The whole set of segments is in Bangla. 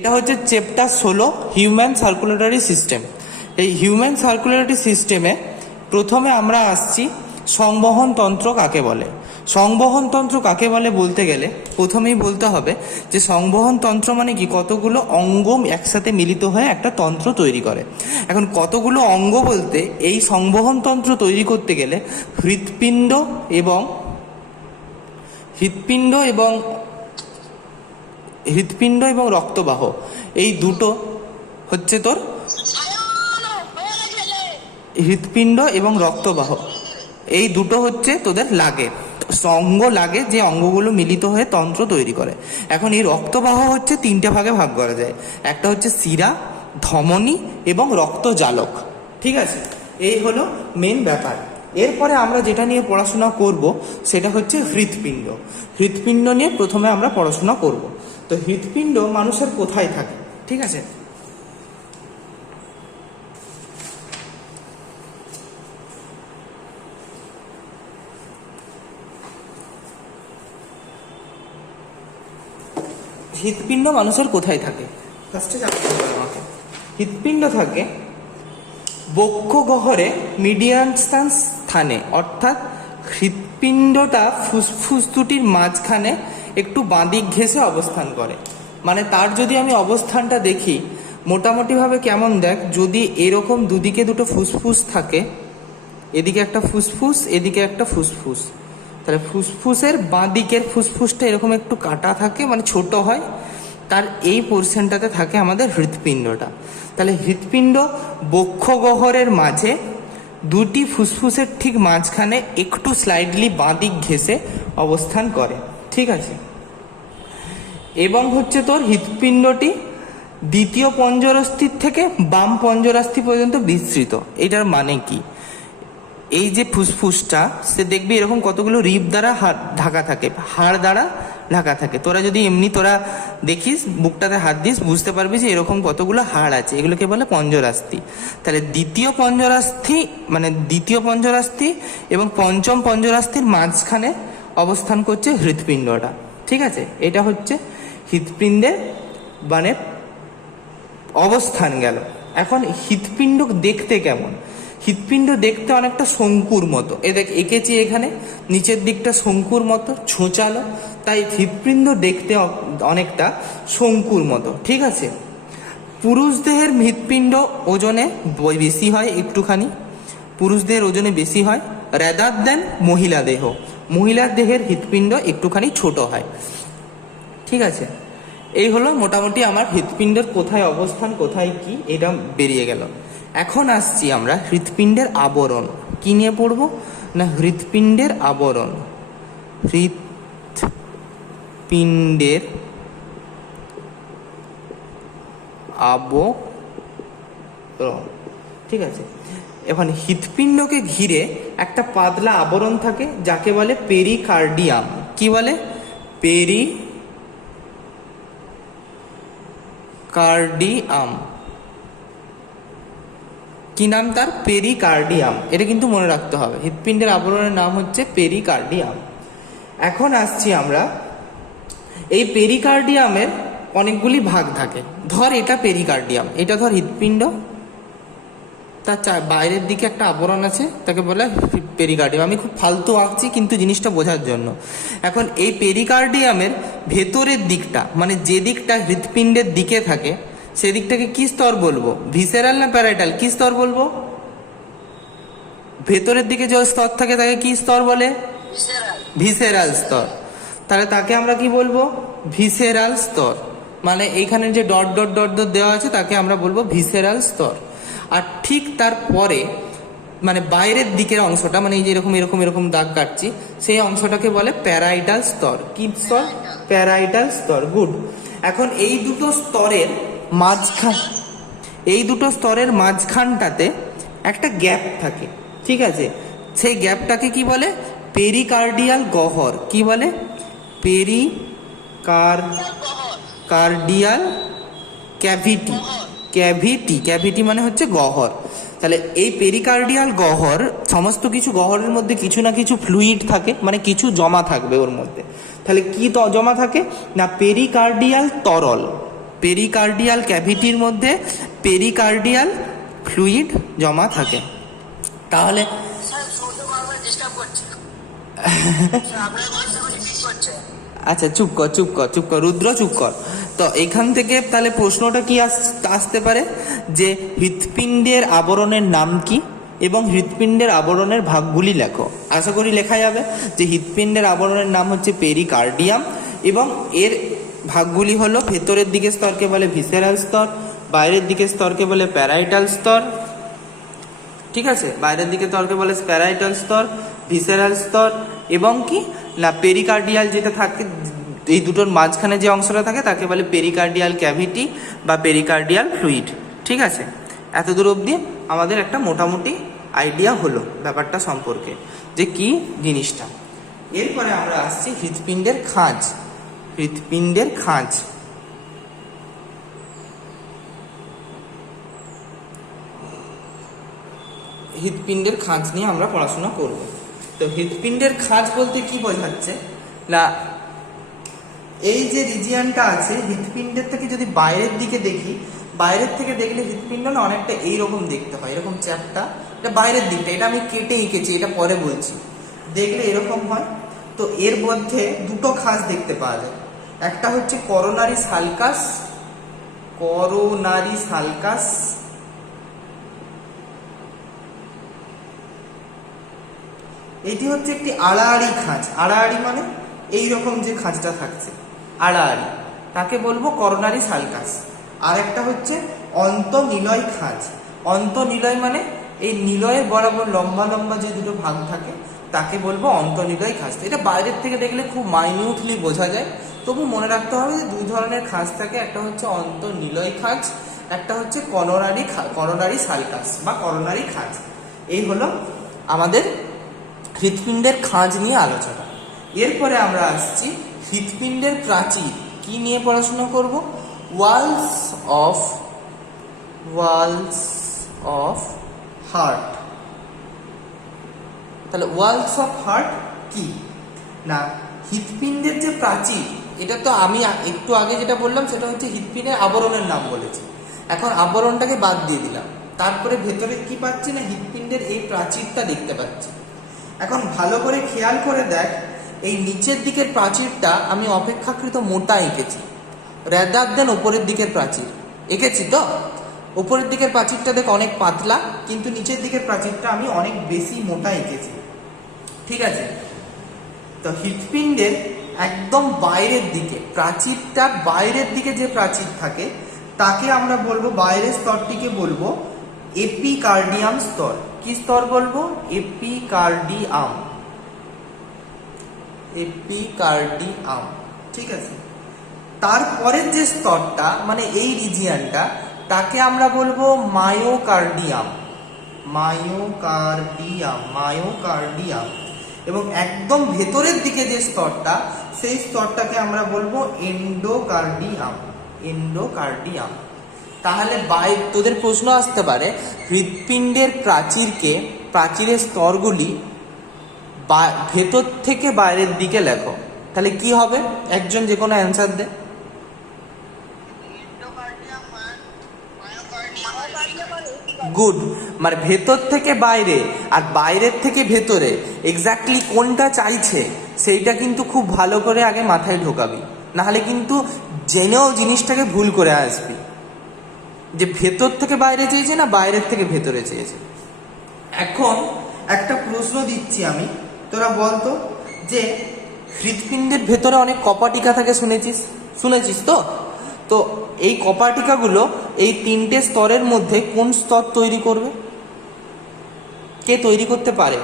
এটা হচ্ছে চ্যাপ্টার 16 হিউম্যান সার্কুলেটরি সিস্টেম। এই হিউম্যান সার্কুলেটরি সিস্টেমে প্রথমে আমরা আসছি সংবহন তন্ত্র কাকে বলে। সংবহন তন্ত্র কাকে বলে বলতে গেলে প্রথমেই বলতে হবে যে সংবহন তন্ত্র মানে কি, কতগুলো অঙ্গ একসাথে মিলিত হয়ে একটা তন্ত্র তৈরি করে। এখন কতগুলো অঙ্গ বলতে এই সংবহন তন্ত্র তৈরি করতে গেলে হৃৎপিণ্ড এবং রক্তবাহ, এই দুটো হচ্ছে তোর হৃৎপিণ্ড এবং রক্তবাহ, এই দুটো হচ্ছে তোদের লাগে অঙ্গ লাগে, যে অঙ্গগুলো মিলিত হয়ে তন্ত্র তৈরি করে। এখন এই রক্তবাহ হচ্ছে তিনটে ভাগে ভাগ করা যায়, একটা হচ্ছে শিরা, ধমনী এবং রক্তজালক। ঠিক আছে, এই হলো মেন ব্যাপার। এরপরে আমরা যেটা নিয়ে পড়াশোনা করব সেটা হচ্ছে হৃৎপিণ্ড। হৃৎপিণ্ড নিয়ে প্রথমে আমরা পড়াশোনা করব। তো হৃৎপিণ্ড মানুষের কোথায় থাকে? ঠিক আছে, হৃৎপিণ্ড মানুষের কোথায় থাকে ফার্স্টে জানতে হবে আমাকে। হৃৎপিণ্ড থাকে বক্ষ গহ্বরে মিডিয়ান স্থানে, অর্থাৎ হৃৎপিণ্ডটা ফুসফুস দুটির মাঝখানে একটু বাঁদিক ঘেঁষে অবস্থান করে। মানে তার যদি আমি অবস্থানটা দেখি মোটামুটিভাবে কেমন, দেখ, যদি এরকম দুদিকে দুটো ফুসফুস থাকে, এদিকে একটা ফুসফুস এদিকে একটা ফুসফুস, তাহলে ফুসফুসের বাঁ দিকের ফুসফুসটা এরকম একটু কাটা থাকে, মানে ছোট হয়, তার এই পোর্শনটাতে থাকে আমাদের হৃৎপিণ্ডটা। তাহলে হৃৎপিণ্ড বক্ষ গহ্বরের মাঝে দুটি ফুসফুসের ঠিক মাঝখানে একটু স্লাইডলি বাঁ দিক ঘেঁষে অবস্থান করে। ঠিক আছে, এবং হচ্ছে তোর হৃৎপিণ্ডটি দ্বিতীয় পঞ্জরাস্থির থেকে বাম পঞ্জরাস্থি পর্যন্ত বিস্তৃত। এটার মানে কি, এই যে ফুসফুসটা সে দেখবি এরকম কতগুলো রিব দ্বারা ঢাকা থাকে, হাড় দ্বারা ঢাকা থাকে। তোরা যদি এমনি তোরা দেখিস, বুকটাতে হাত দিস, বুঝতে পারবি যে এরকম কতগুলো হাড় আছে, এগুলোকে বলে পঞ্জরাস্থি। তাহলে দ্বিতীয় পঞ্জরাস্থি এবং পঞ্চম পঞ্জরাস্থির মাঝখানে অবস্থান করছে হৃৎপিণ্ডটা। ঠিক আছে, এটা হচ্ছে হৃৎপিণ্ডের মানে অবস্থান গেল। এখন হৃৎপিণ্ড দেখতে কেমন? হৃৎপিণ্ড দেখতে অনেকটা শঙ্কুর মতো, এ দেখ এঁকেছি এখানে, নিচের দিকটা শঙ্কুর মতো ছোঁচালো, তাই হৃৎপিণ্ড দেখতে অনেকটা শঙ্কুর মতো। ঠিক আছে, পুরুষ দেহের হৃৎপিণ্ড ওজনে বেশি হয় একটুখানি, পুরুষ দেহের ওজনে বেশি হয় রেদার দেন মহিলার দেহের হৃৎপিণ্ড একটুখানি ছোট হয়। ঠিক আছে, এই হলো মোটামুটি আমার হৃৎপিণ্ডের কোথায় অবস্থান, কোথায় কি, এটা বেরিয়ে গেল। এখন আসছি আমরা হৃৎপিণ্ডের আবরণ। কি নিয়ে পড়ব না, হৃৎপিণ্ডের আবরণ। হৃৎপিণ্ডের আবরণ। ঠিক আছে, এখন হৃৎপিণ্ডকে ঘিরে একটা পাতলা আবরণ থাকে যাকে বলে পেরিকার্ডিয়াম। কি বলে? পেরিকার্ডিয়াম। কি নাম তার? পেরিকার্ডিয়াম। এটা কিন্তু মনে রাখতে হবে, হৃৎপিণ্ডের আবরণের নাম হচ্ছে পেরিকার্ডিয়াম। এখন আসছি আমরা, এই পেরিকার্ডিয়ামের অনেকগুলি ভাগ থাকে। ধর এটা পেরিকার্ডিয়াম, এটা ধর হৃৎপিণ্ড, তার বাইরের দিকে একটা আবরণ আছে, তাকে বলে পেরিকার্ডিয়াম। আমি খুব ফালতু আঁকছি কিন্তু জিনিসটা বোঝার জন্য। এখন এই পেরিকার্ডিয়ামের ভেতরের দিকটা, মানে যে দিকটা হৃৎপিণ্ডের দিকে থাকে, সেদিকটাকে কি স্তর বলবো? ভিসেরাল না প্যারাইটাল? কি স্তর বলবো? ভেতরের দিকে যে স্তর থাকে তাকে কি স্তর বলে? ভিসেরাল স্তর। তাহলে তাকে আমরা কি বলবো? ভিসেরাল স্তর। মানে এইখানে যে ডট ডট ডট ডট দেওয়া আছে তাকে আমরা বলবো ভিসেরাল স্তর। আর ঠিক তারপরে মানে বাইরের দিকের অংশটা, মানে এই যে এরকম এরকম এরকম দাগ কাটছি, সেই অংশটাকে বলে প্যারাইটাল স্তর। কি স্তর? প্যারাইটাল স্তর। গুড। এখন এই দুটো স্তরের মাঝখানটাতে একটা গ্যাপ থাকে। ঠিক আছে, সেই গ্যাপটাকে কি বলে? পেরিকার্ডিয়াল গহ্বর। কি বলে? Pericardial cavity. ক্যাভিটি মানে হচ্ছে গহ্বর। তাহলে এই পেরিকার্ডিয়াল গহ্বর, সমস্ত কিছু গহ্বরের মধ্যে কিছু না কিছু ফ্লুইড থাকে, মানে কিছু জমা থাকবে ওর মধ্যে। তাহলে কি জমা থাকে না, পেরিকার্ডিয়াল তরল। পেরিকার্ডিয়াল ক্যাভিটির মধ্যে পেরিকার্ডিয়াল ফ্লুইড জমা থাকে। তাহলে আচ্ছা চুপ কর রুদ্র, চুপ কর। তো এখান থেকে তাহলে প্রশ্নটা কি আসতে পারে যে হৃৎপিণ্ডের আবরণের নাম কি এবং হৃৎপিণ্ডের আবরণের ভাগগুলি লেখো। আশা করি লেখা যাবে যে হৃৎপিণ্ডের আবরণের নাম হচ্ছে পেরিকার্ডিয়াম এবং এর ভাগগুলি হলো ভেতরের দিকে স্তরকে বলে ভিসেরাল স্তর, বাইরের দিকে স্তরকে বলে প্যারাইটাল স্তর। ঠিক আছে, বাইরের দিকে স্তরকে বলে প্যারাইটাল স্তর, ভিসেরাল স্তর এবং কি না পেরিকার্ডিয়াল যেটা থাকে, এই দুটোর মাঝখানে যে অংশটা থাকে তাকে বলে পেরিকার্ডিয়াল ক্যাভিটি বা পেরিকার্ডিয়াল ফ্লুইড। ঠিক আছে, এতদূর অবধি আমাদের একটা মোটামুটি আইডিয়া হলো ব্যাপারটা সম্পর্কে যে কি জিনিসটা। এরপরে আমরা আসছি হৃৎপিণ্ডের খাঁজ। হৃৎপিণ্ডের খাঁজ হৃৎপিণ্ডের খাঁজ নিয়ে আমরা পড়াশোনা করব। তো হৃৎপিণ্ডের খাঁজ বলতে কি বোঝাচ্ছে না, এই যে রিজিয়নটা আছে হৃৎপিণ্ডের থেকে যদি বাইরের দিকে দেখি, বাইরের থেকে দেখলে হৃৎপিণ্ড না অনেকটা এইরকম দেখতে হয়, এরকম চ্যাপটা, এটা বাইরের দিকটা, এটা আমি কেটে এঁকেছি, এটা পরে বলছি, দেখলে এরকম হয়। তো এর মধ্যে দুটো খাঁজ দেখতে পাওয়া যায়, একটা হচ্ছে করোনারি সালকাস, করোনারি সালকাস, এটি হচ্ছে একটি আড়াআড়ি খাঁজ। আড়াআড়ি মানে এইরকম যে খাঁজটা থাকছে আড়াআড়ি, তাকে বলবো করোনারি সালকাস। আর একটা হচ্ছে অন্তঃনিলয় খাঁজ। অন্তঃনিলয় মানে এই নিলয়ের বরাবর লম্বা লম্বা যে দুটো ভাগ থাকে তাকে বলবো অন্তঃনিলয় খাঁজ। এটা বাইরের থেকে দেখলে খুব মাইনিউটলি বোঝা যায়, তবু মনে রাখতে হবে যে দুই ধরনের খাঁজ থাকে, একটা হচ্ছে অন্তঃনিলয় খাঁজ, একটা হচ্ছে করোনারি সালকাস বা করোনারি খাঁজ। এই হলো আমাদের হৃৎপিণ্ডের খাঁজ নিয়ে আলোচনা। এরপরে আমরা আসছি হৃৎপিণ্ডের প্রাচীর। কি নিয়ে পড়াশোনা করব? Walls of heart. তাহলে ওয়ালস অফ হার্ট কি না, হৃৎপিণ্ডের যে প্রাচীর, এটা তো আমি একটু আগে যেটা বললাম সেটা হচ্ছে হৃৎপিণ্ডের আবরণের নাম বলেছি, এখন আবরণটাকে বাদ দিয়ে দিলাম, তারপরে ভেতরে কি পাচ্ছি না হৃৎপিণ্ডের এই প্রাচীরটা দেখতে পাচ্ছি। এখন ভালো করে খেয়াল করে দেখ, এই নিচের দিকের প্রাচীরটা আমি অপেক্ষাকৃত মোটা এঁকেছি, রাদার দেন উপরের দিকের প্রাচীর এঁকেছি। তো উপরের দিকের প্রাচীরটা দেখ অনেক পাতলা, কিন্তু নিচের দিকের প্রাচীরটা আমি অনেক বেশি মোটা এঁকেছি। ঠিক আছে, তো হৃৎপিণ্ডের একদম বাইরের দিকে প্রাচীরটা, বাইরের দিকে যে প্রাচীর থাকে তাকে আমরা বলবো, বাইরের স্তরটিকে বলবো এপিকার্ডিয়াম স্তর। কি স্তর বলবো? এপিকার্ডিয়াম। এপিকার্ডিয়াম। ঠিক আছে, তারপরের যে স্তরটা মানে এই রিজিয়নটা তাকে আমরা বলবো মায়োকার্ডিয়াম। মায়োকার্ডিয়াম। এবং একদম ভেতরের দিকে যে স্তরটা সেই স্তরটাকে আমরা বলবো এন্ডোকার্ডিয়াম। তাহলে তোদের প্রশ্ন আসতে পারে হৃৎপিণ্ডের প্রাচীরের স্তরগুলি ভেতর থেকে বাইরের দিকে লেখো, তাহলে কি হবে? একজন যে কোনো অ্যান্সার দে। গুড, মানে ভেতর থেকে বাইরে আর বাইরের থেকে ভেতরে এক্স্যাক্টলি কোনটা চাইছে সেইটা কিন্তু খুব ভালো করে আগে মাথায় ঢোকাবি, নাহলে কিন্তু জেনেও জিনিসটাকে ভুল করে আসবি যে ভেতর থেকে বাইরে চেয়েছে না বাইরের থেকে ভেতরে চেয়েছে। এখন একটা প্রশ্ন দিচ্ছি আমি, তোরা বলতো যে হৃৎপিণ্ডের ভেতরে অনেক কপাটিকা থাকে, শুনেছিস তো? তো এই কপাটিকাগুলো এই তিনটে স্তরের মধ্যে কোন স্তর তৈরি করবে? কে তৈরি করতে পারে?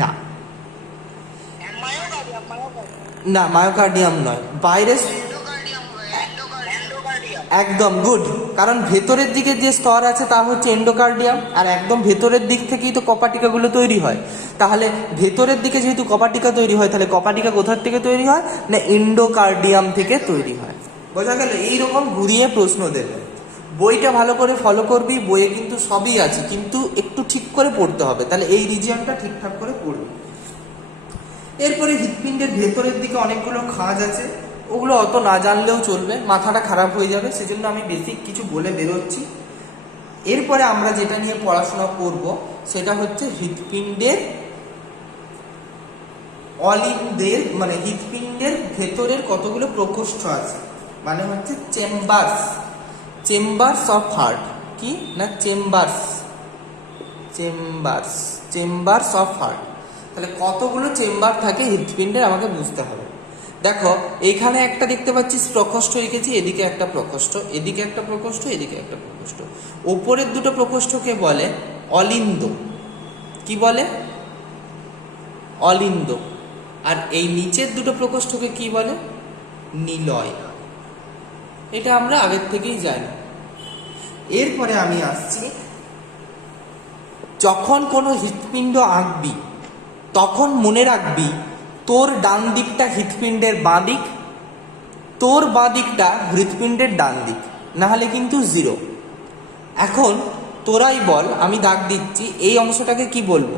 না না, মায়োকার্ডিয়াম নয়, বাইরে। একদম গুড, কারণ ভেতরের দিকে যে স্তর আছে তা হচ্ছে এন্ডোকার্ডিয়াম, আর একদম ভেতরের দিক থেকেই তো কপাটিকাগুলো তৈরি হয়। তাহলে ভেতরের দিকে যেহেতু কপাটিকা তৈরি হয়, তাহলে কপাটিকা কোথার থেকে তৈরি হয় না এন্ডোকার্ডিয়াম থেকে তৈরি হয়। বোঝা গেল? এইরকম ঘুরিয়ে প্রশ্ন দেবে। বইটা ভালো করে ফলো করবি, বইয়ে কিন্তু সবই আছে, কিন্তু একটু ঠিক করে পড়তে হবে, তাহলে এই রিজিয়নটা ঠিকঠাক করে পড়বি। এরপরে হৃৎপিণ্ডের ভেতরের দিকে অনেকগুলো খাঁজ আছে, ওগুলো অত না জানলেও চলবে, মাথাটা খারাপ হয়ে যাবে, সেজন্য আমি বেসিক কিছু বলে বেরোচ্ছি। এরপরে আমরা যেটা নিয়ে পড়াশোনা করব সেটা হচ্ছে হৃৎপিণ্ডের অলিন্দের, মানে হৃৎপিণ্ডের ভেতরের কতগুলো প্রকোষ্ঠ আছে, মানে হচ্ছে চেম্বার্স, চেম্বার্স অফ হার্ট। কি না chambers, chambers, chambers of heart. তাহলে কতগুলো চেম্বার থাকে হৃৎপিণ্ডের আমাকে বুঝতে হবে। দেখো এখানে একটা দেখতে পাচ্ছি প্রকোষ্ঠ এঁকেছি, এদিকে একটা প্রকোষ্ঠ, এদিকে একটা প্রকোষ্ঠ, এদিকে একটা প্রকোষ্ঠ। ওপরের দুটো প্রকোষ্ঠকে বলে অলিন্দ। কি বলে? অলিন্দ। আর এই নিচের দুটো প্রকোষ্ঠকে কি বলে? নিলয়। এটা আমরা আগের থেকেই জানি। এরপরে আমি আসছি, যখন কোনো হৃৎপিণ্ড আঁকবি তখন মনে রাখবি তোর ডান দিকটা হৃৎপিণ্ডের বাঁ দিক, তোর বাঁ দিকটা হৃৎপিণ্ডের ডান দিক, না হলে কিন্তু জিরো। এখন তোরাই বল, আমি দাগ দিচ্ছি, এই অংশটাকে কি বলবো?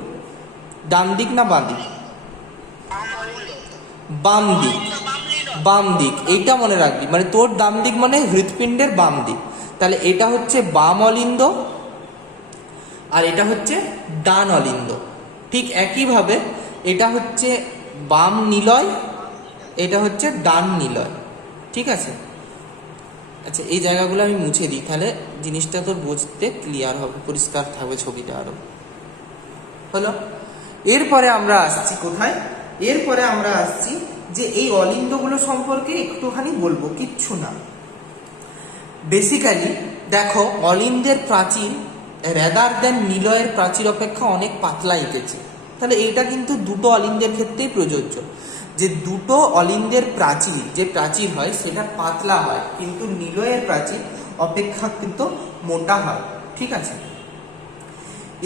ডান দিক না বাঁ দিক? বাম দিক, বাম দিক। এইটা মনে রাখবি, মানে তোর ডান দিক মানে হৃৎপিণ্ডের বাম দিক। তাহলে এটা হচ্ছে বাম অলিন্দ আর এটা হচ্ছে ডান অলিন্দ। ঠিক একইভাবে এটা হচ্ছে বাম নিলয়, এটা হচ্ছে ডান নিলয়। ঠিক আছে? আচ্ছা, এই জায়গাগুলো আমি মুছে দিই, তাহলে জিনিসটা তোর বুঝতে ক্লিয়ার হবে, পরিষ্কার থাকবে ছবিটা আরো। হলো? এরপরে আমরা আসছি কোথায়? এরপরে আমরা আসছি যে এই অলিন্দগুলো সম্পর্কে একটুখানি বলবো, কিচ্ছু না। বেসিক্যালি দেখো, অলিন্দের প্রাচীর রেদার দেন নিলয়ের প্রাচীর অপেক্ষা অনেক পাতলা এঁকেছে। তাহলে এইটা কিন্তু দুটো অলিন্দের ক্ষেত্রেই প্রযোজ্য, যে দুটো অলিন্দের প্রাচীর, যে প্রাচীর হয় সেটা পাতলা হয়, কিন্তু নিলয়ের প্রাচীর অপেক্ষাকৃত মোটা হয়। ঠিক আছে?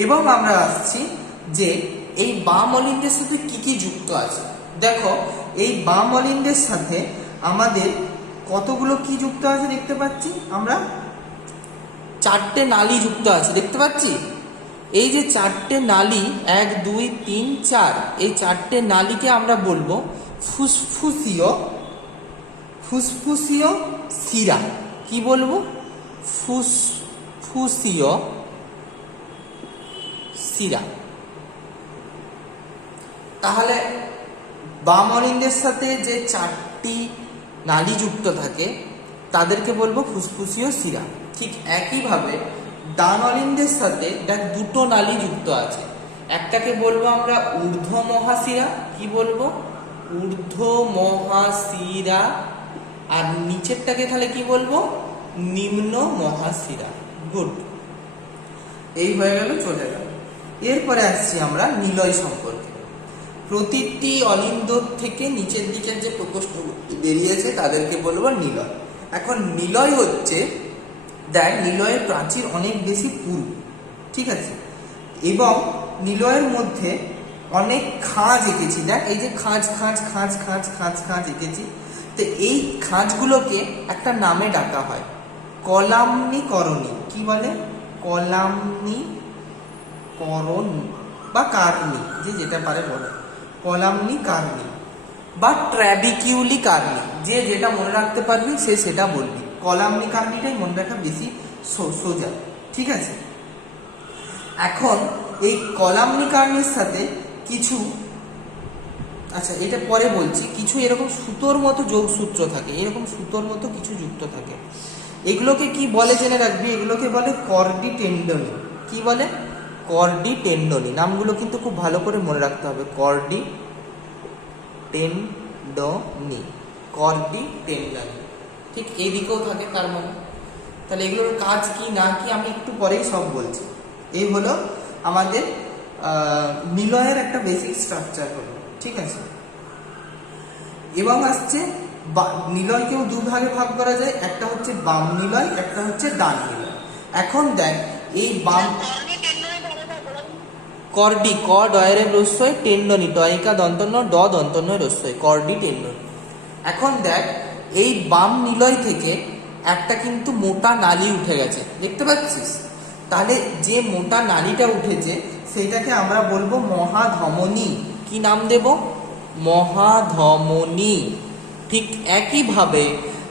এবং আমরা আসছি যে এই বাম অলিন্দের সাথে কি কি যুক্ত আছে। দেখো, এই বাম অলিন্দের সাথে আমাদের কতগুলো কি যুক্ত আছে দেখতে পাচ্ছি আমরা? চারটে নালী যুক্ত আছে, দেখতে পাচ্ছি। এই যে চারটে নালী, 1 2 3 4, এই চারটে নালীকে আমরা বলবো ফুসফুসীয়, ফুসফুসীয় শিরা। কি বলবো? ফুসফুসীয় শিরা। তাহলে বাম অলিন্দের সাথে যে চারটি নালী যুক্ত থাকে তাদেরকে বলবো ফুসফুসীয় শিরা। ঠিক একইভাবে ডান অলিন্দের সাথে দেখ দুটো নালী যুক্ত আছে, একটাকে বলবো আমরা ঊর্ধ্ব মহাশিরা। কি বলবো? ঊর্ধ্ব মহাশিরা। আর নিচেরটাকে তাহলে কি বলবো? নিম্ন মহাশিরা। গুড, এই হয়ে গেল, চলে গেল। এরপরে আসছি আমরা নিলয় সম্পর্কে। প্রতিটি অলিন্দ থেকে নিচের দিকের যে প্রকোষ্ঠ বেরিয়েছে তাদেরকে বলবো নিলয়। এখন নিলয় হচ্ছে, দেখ নিলয়ের প্রাচীর অনেক বেশি পুরু। ঠিক আছে? এবং নিলয়ের মধ্যে অনেক খাঁজ এঁকেছি। দেখ এই যে খাঁজ খাঁজ খাঁজ খাঁজ খাঁজ খাঁজ এঁকেছি, তো এই খাঁজগুলোকে একটা নামে ডাকা হয়, কলাম্নিকরণী। কি বলে? কলাম্নিকরণী বা কার্নি, যে যেটা পারে বলে। কলাম্নিকার্নি বা ট্র্যাবিকিউলিকার্নি, যে যেটা মনে রাখতে পারবি সে সেটা বলবি। কলাম্নিকার্নিটাই মনে রাখা বেশি সোজা। ঠিক আছে? এখন এই কলাম্নিকার্নির সাথে কিছু, আচ্ছা এটা পরে বলছি, কিছু এরকম সুতোর মতো যোগসূত্র থাকে, এরকম সুতোর মতো কিছু যুক্ত থাকে। এগুলোকে কি বলে জেনে রাখবি? এগুলোকে বলে কর্ডি টেন্ডনি। কি বলে? কর্ডি টেন্ডনি। নামগুলো কিন্তু খুব ভালো করে মনে রাখতে হবে। কর্ডি টেন্ডনি, কর্ডি টেন্ডনি। ঠিক এই দিকেও থাকে তার মানে। তাহলে এগুলোর কাজ কি না কি আমি একটু পরেই সব বলছি। এই হলো আমাদের নিলয়ের একটা বেসিক স্ট্রাকচার হলো। ঠিক আছে? এবং আসছে নিলয়কেও দুভাগে ভাগ করা যায়, একটা হচ্ছে বাম নিলয়, একটা হচ্ছে ডান নিলয়। এখন দেখ এই বাম কর্ডি, ক ডয়ের রস্যই, টেন্ডনি টয়িকা দন্তন্য ড দন্তন্য রস্যই, কর্ডি টেন্ডনি। এখন দেখ এই বাম নিলয় থেকে একটা কিন্তু মোটা নালী উঠে গেছে, দেখতে পাচ্ছিস? তাহলে যে মোটা নালীটা উঠেছে সেইটাকে আমরা বলবো মহাধমনী। কি নাম দেব? মহাধমনী। ঠিক একইভাবে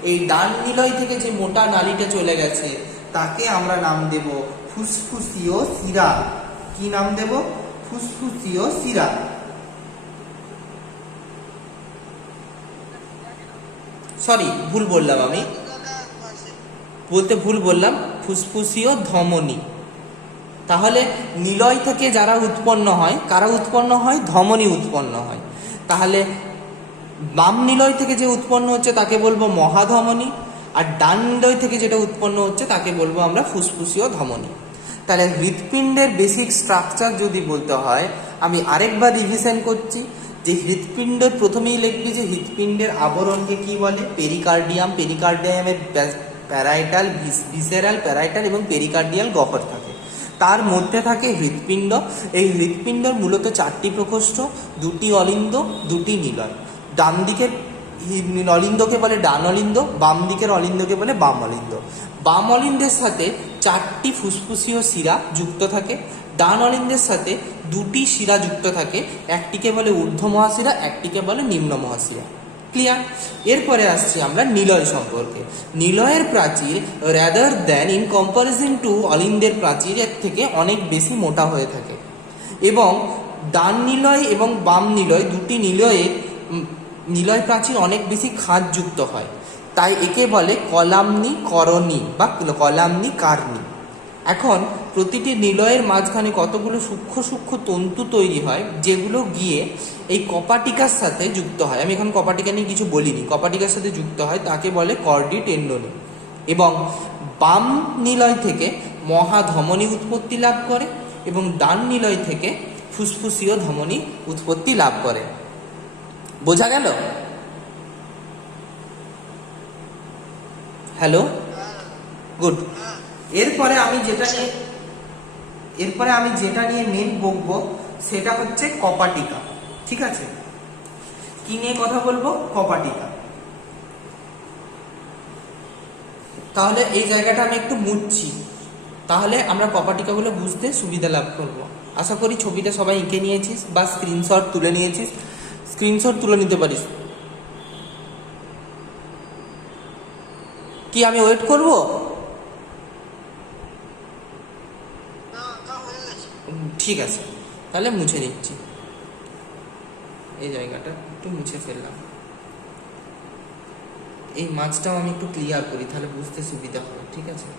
এই ডান নিলয় থেকে যে মোটা নালীটা চলে গেছে তাকে আমরা নাম দেব ফুসফুসীয় শিরা। কি নাম দেব? ফুসফুসীয় শিরা। সরি, ভুল বললাম, আমি বলতে ভুল বললাম, ফুসফুসীয় ধমনী। তাহলে নিলয় থেকে যারা উৎপন্ন হয়, কারা উৎপন্ন হয়? ধমনী উৎপন্ন হয়। তাহলে বাম নিলয় থেকে যে উৎপন্ন হচ্ছে তাকে বলবো মহাধমনী, আর ডান নিলয় থেকে যেটা উৎপন্ন হচ্ছে তাকে বলবো আমরা ফুসফুসীয় ধমনী। তাহলে হৃৎপিণ্ডের বেসিক স্ট্রাকচার যদি বলতে হয়, আমি আরেকবার রিভিশন করছি যে হৃৎপিণ্ডের প্রথমেই লিখবি যে হৃৎপিণ্ডের আবরণকে কি বলে? পেরিকার্ডিয়াম। পেরিকার্ডিয়ামের প্যারাইটাল, ভিসেরাল, প্যারাইটাল এবং পেরিকার্ডিয়াল গহ্বর থাকে। তার মধ্যে থাকে হৃৎপিণ্ড। এই হৃৎপিণ্ডের মূলত 4টি প্রকোষ্ঠ, 2টি অলিন্দ, 2টি নিলয়। ডান দিকের অলিন্দকে বলে ডান অলিন্দ, বাম দিকের অলিন্দকে বলে বাম অলিন্দ। বাম অলিন্দের সাথে 4টি ফুসফুসীয় শিরা যুক্ত থাকে, ডান অলিন্দের সাথে 2টি শিরা যুক্ত থাকে, একটিকে বলে ঊর্ধ্ব মহাশিরা, একটিকে বলে নিম্ন মহাশিরা। ক্লিয়ার? এরপরে আসছি আমরা নিলয় সম্পর্কে। নিলয়ের প্রাচীর rather than in comparison to অলিন্দের প্রাচীরের থেকে অনেক বেশি মোটা হয়ে থাকে, এবং ডান নিলয় এবং বাম নিলয়, 2টি নিলয়ের নিলয় প্রাচীর অনেক বেশি খাঁজযুক্ত হয়, তাই একে বলে কলাম্নি করণী বা কলাম্নি কার্নি। এখন প্রতিটি নিলয়ের মাঝখানে কতগুলো সূক্ষ্ম সূক্ষ্ম তন্তু তৈরি হয়, যেগুলো গিয়ে এই কপাটিকার সাথে যুক্ত হয়। আমি এখন কপাটিকা নিয়ে কিছু বলিনি, কপাটিকার সাথে যুক্ত হয়, তাকে বলে কর্ডি টেন্ডনি। এবং বাম নিলয় থেকে মহাধমনী উৎপত্তি লাভ করে এবং ডান নিলয় থেকে ফুসফুসীয় ধমনী উৎপত্তি লাভ করে। বোঝা গেল? Hello, good. এরপরে আমি যেটা নিয়ে মেন বকবো সেটা হচ্ছে কপাটিকা। ঠিক আছে? কি নিয়ে কথা বলবো? কপাটিকা। তাহলে এই জায়গাটা আমি একটু মুছছি, তাহলে আমরা কপাটিকাগুলো বুঝতে সুবিধা লাভ করব। আশা করি ছবিটা সবাই এঁকে নিয়েছিস বা স্ক্রিনশট তুলে নিয়েছিস। স্ক্রিনশট তুলে নিতে পারিস। কি আমি ওয়েট করব? ঠিক আছে, তাহলে মুছে নিচ্ছি। এই জায়গাটা একটু মুছে ফেললাম। এই মাছটাও আমি একটু ক্লিয়ার করি, তাহলে বুঝতে সুবিধা হবে। ঠিক আছে?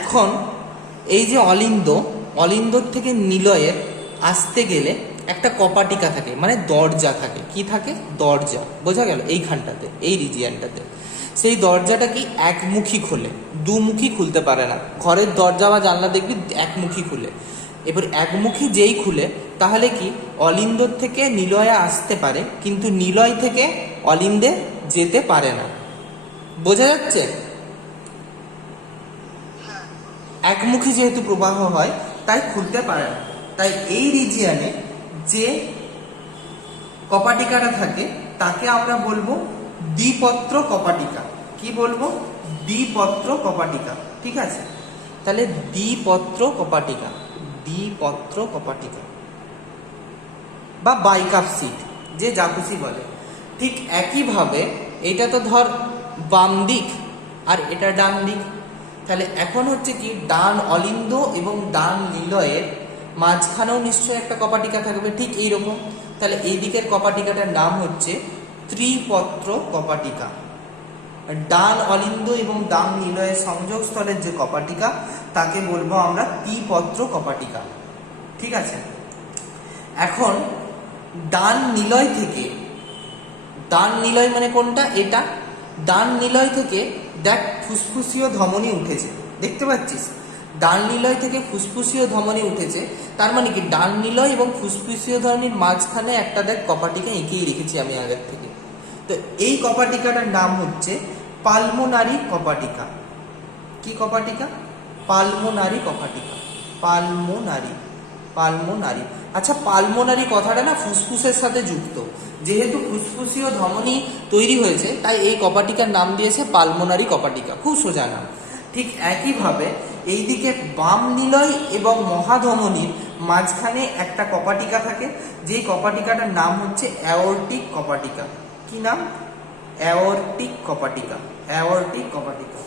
এখন এই যে অলিন্দর থেকে নিলয়ের আসতে গেলে একটা কপাটিকা থাকে, মানে দরজা থাকে। কি থাকে? দরজা। বোঝা গেল? এইখানটাতে, এই রিজিয়ানটাতে। সেই দরজাটা কি একমুখী খোলে, দুমুখী খুলতে পারে না। ঘরের দরজা বা জানলা দেখবি একমুখী খুলে। এবার একমুখী যেই খুলে, তাহলে কি অলিন্দর থেকে নিলয়ে আসতে পারে, কিন্তু নিলয় থেকে অলিন্দে যেতে পারে না। বোঝা যাচ্ছে? একমুখী যেহেতু প্রবাহ হয় তাই খুলতে পারে না। তাই এই রিজিয়ানে যে কপাটিকাটা থাকে তাকে আমরা বলবো দ্বিপত্র কপাটিকা। কি বলবো? দ্বিপত্র কপাটিকা। ঠিক আছে? তাহলে দ্বিপত্র কপাটিকা, দ্বিপত্র কপাটিকা বা বাইকাপ সিট, যে যা খুশি বলে। ঠিক একইভাবে এটা তো ধর বাম দিক আর এটা ডান দিক। তাহলে এখন হচ্ছে কি, ডান অলিন্দ এবং ডান নিলয়ের মাঝখানেও নিশ্চয়ই একটা কপাটিকা থাকবে, ঠিক এইরকম। তাহলে এই দিকের কপাটিকাটার নাম হচ্ছে ত্রিপত্র কপাটিকা। ডান অলিন্দ এবং ডান নিলয়ের সংযোগ স্থলের যে কপাটিকা তাকে বলবো আমরা ত্রিপত্র কপাটিকা। ঠিক আছে? এখন ডান নিলয় থেকে, ডান নিলয় মানে কোনটা? এটা। ডান নিলয় থেকে দেখ ফুসফুসীয় ধমনী উঠেছে, দেখতে পাচ্ছিস? ডান নিলয় থেকে ফুসফুসীয় ধমনী উঠেছে, তার মানে কি ডান নিলয় এবং ফুসফুসীয় ধমনীর মাঝখানে একটা দেখ কপাটিকা এঁকেই রেখেছি আমি আগের থেকে। তো এই কপাটিকাটার নাম হচ্ছে পালমোনারি কপাটিকা। কি কপাটিকা? পালমোনারি কপাটিকা। Pulmonary, pulmonary. আচ্ছা, পালমোনারি কথাটা না ফুসফুসের সাথে যুক্ত, যেহেতু ফুসফুসীয় ধমনী তৈরি হয়েছে তাই এই কপাটিকার নাম দিয়েছে পালমোনারি কপাটিকা। খুব সোজা নাম। ঠিক একইভাবে এইদিকে বাম নিলয় এবং মহাধমনীর মাঝখানে একটা কপাটিকা থাকে, যেই কপাটিকাটার নাম হচ্ছে অ্যাওর্টিক কপাটিকা। কি নাম? অ্যাওর্টিক কপাটিকা। অ্যাওর্টিক কপাটিকা।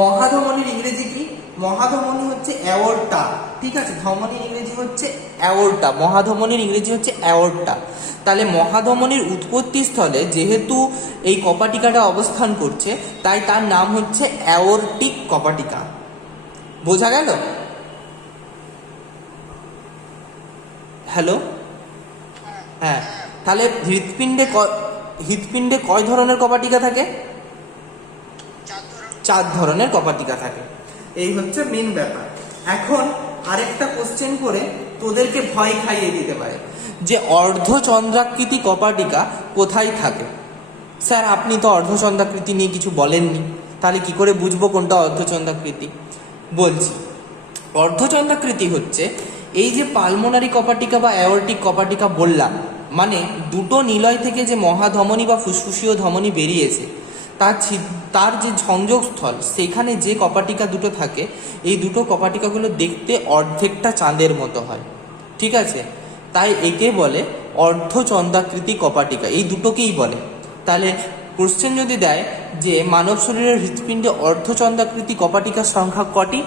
মহাধমনীর ইংরেজি কি? মহাধমনী হচ্ছে অ্যাওর্টা। ঠিক আছে, ধমনীর ইংরেজি হচ্ছে অ্যাওর্টা, মহাধমনীর ইংরেজি হচ্ছে অ্যাওর্টা। তাহলে মহাধমনীর উৎপত্তি স্থলে যেহেতু এই কপাটিকাটা অবস্থান করছে তাই তার নাম হচ্ছে অ্যাওর্টিক কপাটিকা। বোঝা গেল? হ্যালো, হ্যাঁ। তাহলে হৃৎপিণ্ডে কয় ধরনের কপাটিকা থাকে? 4 ধরনের কপাটিকা থাকে। এই হচ্ছে মেন ব্যাপার। এখন আরেকটা কোশ্চেন করে তোদেরকে ভয় খাইয়ে দিতে পারে যে অর্ধচন্দ্রাকৃতি কপাটিকা কোথায় থাকে। স্যার আপনি তো অর্ধচন্দ্রাকৃতি নিয়ে কিছু বলেননি, তাহলে কি করে বুঝবো কোনটা অর্ধচন্দ্রাকৃতি? বলছি, অর্ধচন্দ্রাকৃতি হচ্ছে এই যে পালমোনারি কপাটিকা বা অ্যাওর্টিক কপাটিকা বললাম, মানে দুটো নিলয় থেকে যে মহাধমনী বা ফুসফুসীয় ধমনী বেরিয়েছে তার যে সংযোগস্থল সেখানে যে কপাটিকা দুটো থাকে, এই দুটো কপাটিকাগুলো দেখতে অর্ধেকটা চাঁদের মতো হয়। ঠিক আছে, তাই একে বলে অর্ধচন্দ্রাকৃতি কপাটিকা। এই দুটোকেই বলে। তাহলে কোশ্চেন যদি দেয় যে মানব শরীরের হৃৎপিণ্ডে অর্ধচন্দ্রাকৃতি কপাটিকার সংখ্যা কটি?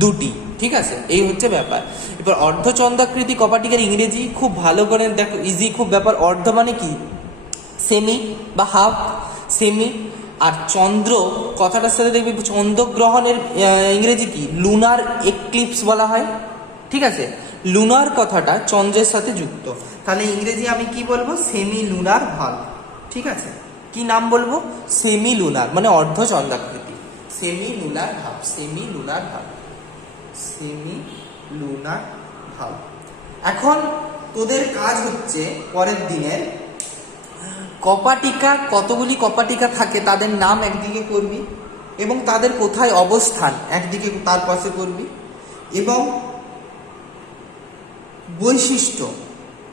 2টি। ঠিক আছে, এই হচ্ছে ব্যাপার। এবার অর্ধচন্দ্রাকৃতি কপাটিকার ইংরেজি খুব ভালো করে দেখো, ইজি খুব ব্যাপার। অর্ধ মানে কি? সেমি বা হাফ, সেমি। আর চন্দ্র কথাটার সাথে দেখবি চন্দ্রগ্রহণের ইংরেজি কি? লুনার এক্লিপস বলা হয়। ঠিক আছে, লুনার কথাটা চন্দ্রের সাথে যুক্ত, তাহলে ইংরেজি আমি কি বলবো? Semi lunar valve. ঠিক আছে, কি নাম বলবো? সেমি লুনার, মানে অর্ধচন্দ্রাকৃতি। Semi lunar valve, semi lunar valve, semi lunar valve. এখন তোদের কাজ হচ্ছে পরের দিনের কপাটিকা, কতগুলি কপাটিকা থাকে তাদের নাম একদিকে করবি এবং তাদের কোথায় অবস্থান একদিকে তার পাশে করবি, এবং বৈশিষ্ট্য।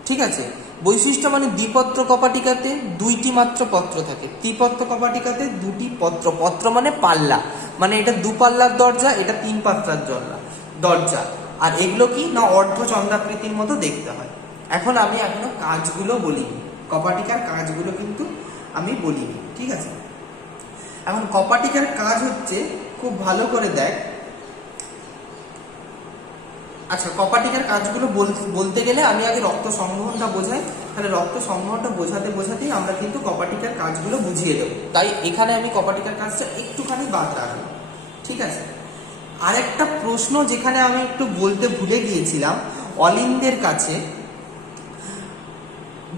ঠিক আছে, বৈশিষ্ট্য মানে দ্বিপত্র কপাটিকাতে 2টি মাত্র পত্র থাকে, ত্রিপত্র কপাটিকাতে 2টি পত্র। পত্র মানে পাল্লা, মানে এটা 2 পাল্লার দরজা, এটা 3 পাত্রার দরজা। আর এগুলো কি না অর্ধচন্দ্রাকৃতির মতো দেখতে হয়। এখন আমি এখনো কাজগুলো বলিনি, কপাটিকার কাজগুলো কিন্তু আমি বলিনি। ঠিক আছে, এখন কপাটিকার কাজ হচ্ছে, খুব ভালো করে দেখ। আচ্ছা, কপাটিকার কাজগুলো বলতে গেলে আমি আগে রক্ত সংবহনটা বোঝাই, তাহলে রক্ত সংবহনটা বোঝাতেই আমরা কিন্তু কপাটিকার কাজগুলো বুঝিয়ে দেবো। তাই এখানে আমি কপাটিকার কাজটা একটুখানি বাদ রাখবো। ঠিক আছে, আরেকটা প্রশ্ন যেখানে আমি একটু বলতে ভুলে গিয়েছিলাম, অলিন্দের কাছে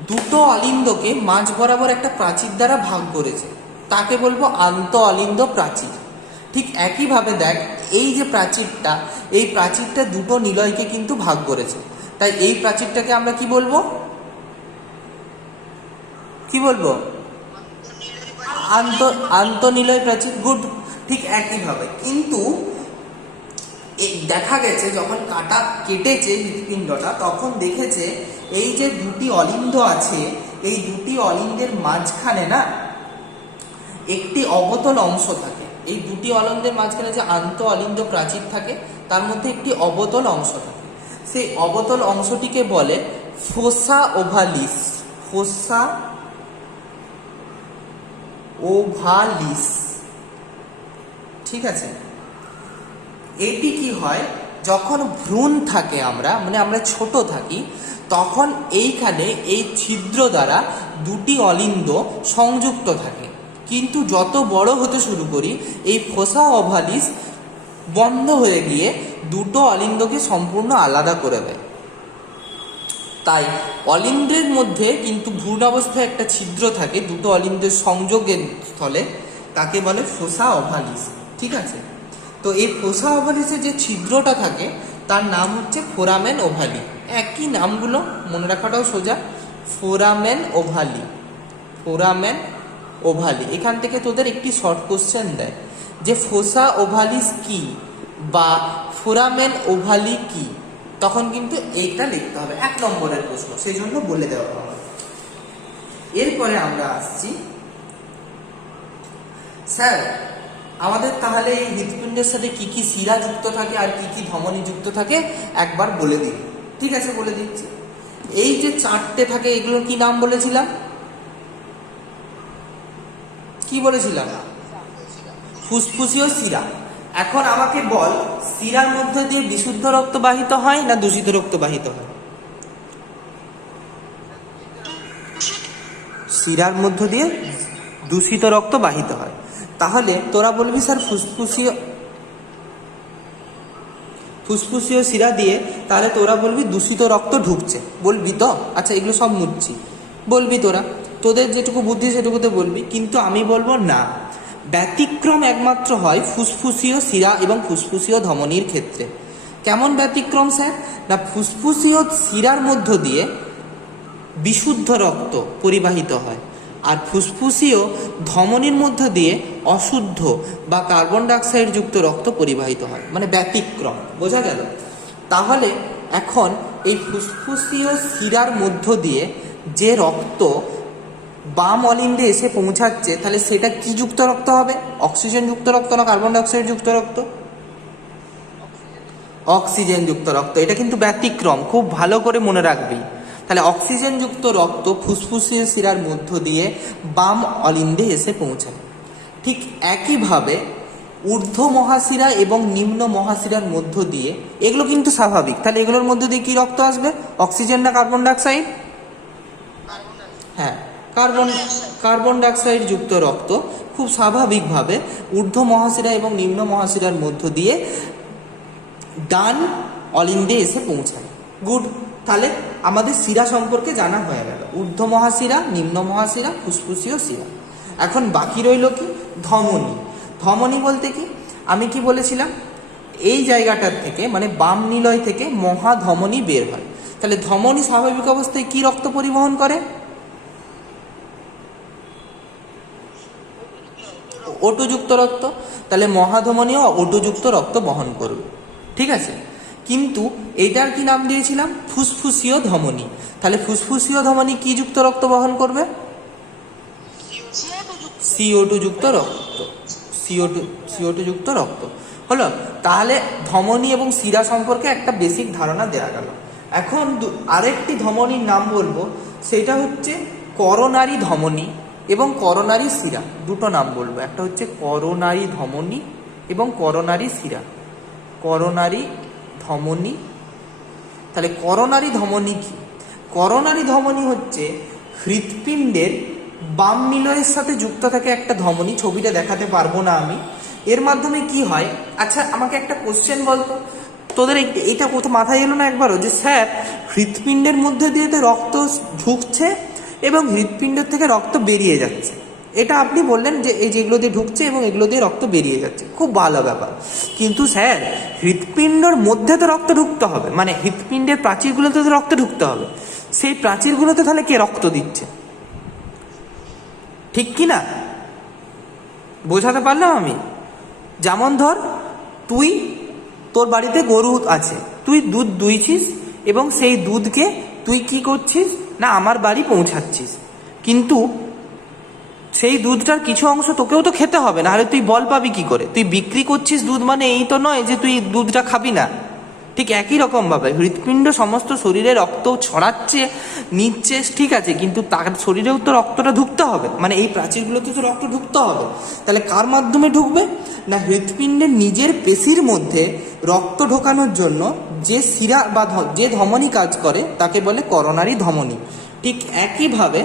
দুটো অলিন্দকে মাঝ বরাবর একটা প্রাচীর দ্বারা ভাগ করেছে, তাকে বলবো আন্ত অলিন্দ প্রাচীর। ঠিক একইভাবে দেখ, এই যে প্রাচীরটা, এই প্রাচীরটা দুটো নিলয়কে কিন্তু ভাগ করেছে, তাই এই প্রাচীরটাকে আমরা কি বলবো? কি বলবো? আন্তঃনিলয় প্রাচীর। গুড। ঠিক একইভাবে কিন্তু দেখা গেছে যখন কেটেছে হৃৎপিণ্ডটা, তখন দেখেছে এই যে 2টি অলিন্দ আছে, এই 2টি অলিন্দের মাঝখানে না একটি অবতল অংশ থাকে। এই 2টি অলিন্দের মাঝখানে যে আন্ত অলিন্দ প্রাচীর থাকে তার মধ্যে একটি অবতল অংশ থাকে, সেই অবতল অংশটিকে বলে ফোসা ওভালিস। ফোসা ওভালিস। ঠিক আছে, এটি কি হয় যখন ভ্রূণ থাকে, আমরা ছোট থাকি, তখন এইখানে এই ছিদ্র দ্বারা 2টি অলিন্দ সংযুক্ত থাকে, কিন্তু যত বড় হতে শুরু করি এই ফোসা ওভালিস বন্ধ হয়ে গিয়ে দুটো অলিন্দকে সম্পূর্ণ আলাদা করে দেয়। তাই অলিন্দের মধ্যে কিন্তু ভ্রূণ অবস্থায় একটা ছিদ্র থাকে দুটো অলিন্দের সংযোগের স্থলে, তাকে বলে ফোসা ওভালিস। ঠিক আছে, তো এই ফোসা ওভালিসে যে ছিদ্রটা থাকে তার নাম হচ্ছে ফোরামেন ওভালি। একই নামগুলো মনে রাখাটাও সোজা, ফোরামেন ওভালি, ফোরামেন ওভালি। এখান থেকে তোদের একটি শর্ট কোশ্চেন দেয় যে ফোসা ওভালিস কি বা ফোরামেন ওভালি কি, তখন কিন্তু এইটা লিখতে হবে, 1 নম্বরের প্রশ্ন, সেই জন্য বলে দেওয়া হবে। এরপরে আমরা আসছি, স্যার আমাদের তাহলে এই হৃৎপিণ্ডের সাথে কি কি শিরা যুক্ত থাকে আর কি কি ধমনী যুক্ত থাকে একবার বলে দিই। ঠিক আছে, বলে দিচ্ছি। এই যে 4টে থাকে এগুলোর কি নাম বলেছিলাম, কি বলেছিলাম? ফুসফুসীয় শিরা। এখন আমাকে বল, শিরার মধ্যে দিয়ে বিশুদ্ধ রক্ত বাহিত হয় না দূষিত রক্ত বাহিত হয়? শিরার মধ্য দিয়ে দূষিত রক্ত বাহিত হয়। তাহলে তোরা বলবি স্যার ফুসফুসীয় শিরা দিয়ে, তাহলে তোরা বলবি দূষিত রক্ত ঢুকছে, বলবি তো? আচ্ছা, এগুলো সব মুচ্ছি, বলবি তোরা, তোদের যেটুকু বুদ্ধি সেটুকুতে বলবি। কিন্তু আমি বলবো না, ব্যতিক্রম একমাত্র হয় ফুসফুসীয় শিরা এবং ফুসফুসীয় ধমনীর ক্ষেত্রে। কেমন ব্যতিক্রম স্যার? না, ফুসফুসীয় শিরার মধ্য দিয়ে বিশুদ্ধ রক্ত পরিবাহিত হয়, আর ফুসফুসীয় ধমনীর মধ্য দিয়ে অশুদ্ধ বা কার্বন ডাইঅক্সাইড যুক্ত রক্ত পরিবাহিত হয়, মানে ব্যতিক্রম। বোঝা গেল? তাহলে এখন এই ফুসফুসীয় শিরার মধ্য দিয়ে যে রক্ত বাম অলিন্দে এসে পৌঁছাচ্ছে, তাহলে সেটা কি যুক্ত রক্ত হবে? অক্সিজেন যুক্ত রক্ত না কার্বন ডাইঅক্সাইড যুক্ত রক্ত? অক্সিজেন যুক্ত রক্ত। এটা কিন্তু ব্যতিক্রম, খুব ভালো করে মনে রাখবি। তাহলে অক্সিজেন যুক্ত রক্ত ফুসফুসীয় শিরার মধ্য দিয়ে বাম অলিন্দে এসে পৌঁছায়। ঠিক একইভাবে ঊর্ধ্ব মহাশিরা এবং নিম্ন মহাশিরার মধ্য দিয়ে, এগুলো কিন্তু স্বাভাবিক, তাহলে এগুলোর মধ্য দিয়ে কি রক্ত আসবে? অক্সিজেন না কার্বন ডাইঅক্সাইড? হ্যাঁ, কার্বন ডাইঅক্সাইড যুক্ত রক্ত খুব স্বাভাবিকভাবে ঊর্ধ্ব মহাশিরা এবং নিম্ন মহাশিরার মধ্য দিয়ে ডান অলিন্দে এসে পৌঁছায়। গুড। তাহলে আমাদের শিরা সম্পর্কে জানা হয়ে গেল, ঊর্ধ্ব মহাশিরা, নিম্ন মহাশিরা, ফুসফুসীয় শিরা। এখন বাকি রইল কি? ধমনী। ধমনী বলতে কি? আমি কি বলেছিলাম, এই জায়গাটার থেকে মানে বাম নিলয় থেকে মহাধমনী বের হয়। তাহলে ধমনী স্বাভাবিক অবস্থায় কি রক্ত পরিবহন করে? ওটুযুক্ত রক্ত। তাহলে মহাধমনীও ওটুযুক্ত রক্ত বহন করবে। ঠিক আছে, কিন্তু এইটার কি নাম দিয়েছিলাম? ফুসফুসীয় ধমনী। তাহলে ফুসফুসীয় ধমনী কি যুক্ত রক্ত বহন করবে? CO2 যুক্ত রক্ত। CO2 যুক্ত রক্ত হলো। তাহলে ধমনী এবং শিরা সম্পর্কে একটা বেসিক ধারণা দেওয়া গেল। এখন আরেকটি ধমনীর নাম বলবো, সেটা হচ্ছে করোনারি ধমনী এবং করোনারি শিরা। দুটো নাম বলবো, একটা হচ্ছে করোনারি ধমনী এবং করোনারি শিরা। করোনারি ধমনী। তাহলে করোনারি ধমনী কি? করোনারি ধমনী হচ্ছে হৃৎপিণ্ডের বাম নিলয়ের সাথে যুক্ত থাকে একটা ধমনী, ছবিটা দেখাতে পারবো না আমি। এর মাধ্যমে কি হয়? আচ্ছা, আমাকে একটা কোশ্চেন বলতো, তোদের এইটা কোথাও মাথায় এলো না একবারও, যে স্যার হৃৎপিণ্ডের মধ্যে দিয়ে তো রক্ত ঢুকছে এবং হৃৎপিণ্ডের থেকে রক্ত বেরিয়ে যাচ্ছে, এটা আপনি বললেন যে এই যেগুলো দিয়ে ঢুকছে এবং এগুলো দিয়ে রক্ত বেরিয়ে যাচ্ছে, খুব ভালো ব্যাপার। কিন্তু স্যার হৃৎপিণ্ডর মধ্যে তো রক্ত ঢুকতে হবে, মানে হৃৎপিণ্ডের প্রাচীরগুলোতে তো রক্ত ঢুকতে হবে, সেই প্রাচীরগুলোতে তাহলে কে রক্ত দিচ্ছে? ঠিক কি না? বোঝাতে পারলাম আমি? যেমন ধর, তোর বাড়িতে গরু আছে, তুই দুধ দুইছিস এবং সেই দুধকে তুই কি করছিস না আমার বাড়ি পৌঁছাচ্ছিস, কিন্তু সেই দুধটার কিছু অংশ তোকেও তো খেতে হবে, নাহলে তুই বল পাবি কি করে? তুই বিক্রি করছিস দুধ, মানে এই তো নয় যে তুই দুধটা খাবি না। ঠিক একই রকমভাবে হৃৎপিণ্ড সমস্ত শরীরে রক্ত ছড়াচ্ছে, নিচ্ছে, ঠিক আছে, কিন্তু তার শরীরেও তো রক্তটা ঢুকতে হবে, মানে এই প্রাচীরগুলোতে তো রক্ত ঢুকতে হবে। তাহলে কার মাধ্যমে ঢুকবে? না হৃৎপিণ্ডের নিজের পেশির মধ্যে রক্ত ঢোকানোর জন্য যে শিরা বা যে ধমনী কাজ করে তাকে বলে করোনারি ধমনী। ঠিক একইভাবে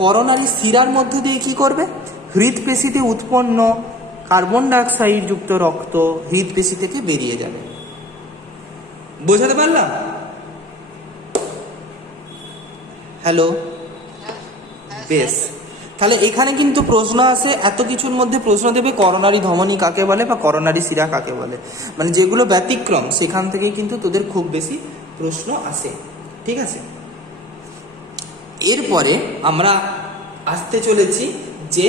করোনারি শিরার মধ্যে দিয়ে কি করবে? হৃৎপেশিতে উৎপন্ন কার্বন ডাইঅক্সাইড যুক্ত রক্ত হৃৎপেশি থেকে বেরিয়ে যাবে। বোঝাতে পারলাম? হ্যালো, বেশ। তাহলে এখানে কিন্তু প্রশ্ন আসে, এত কিছুর মধ্যে প্রশ্ন দেবে করোনারি ধমনী কাকে বলে বা করোনারি শিরা কাকে বলে, মানে যেগুলো ব্যতিক্রম সেখান থেকে কিন্তু তোদের খুব বেশি প্রশ্ন আসে। ঠিক আছে, এরপরে আমরা আসতে চলেছি যে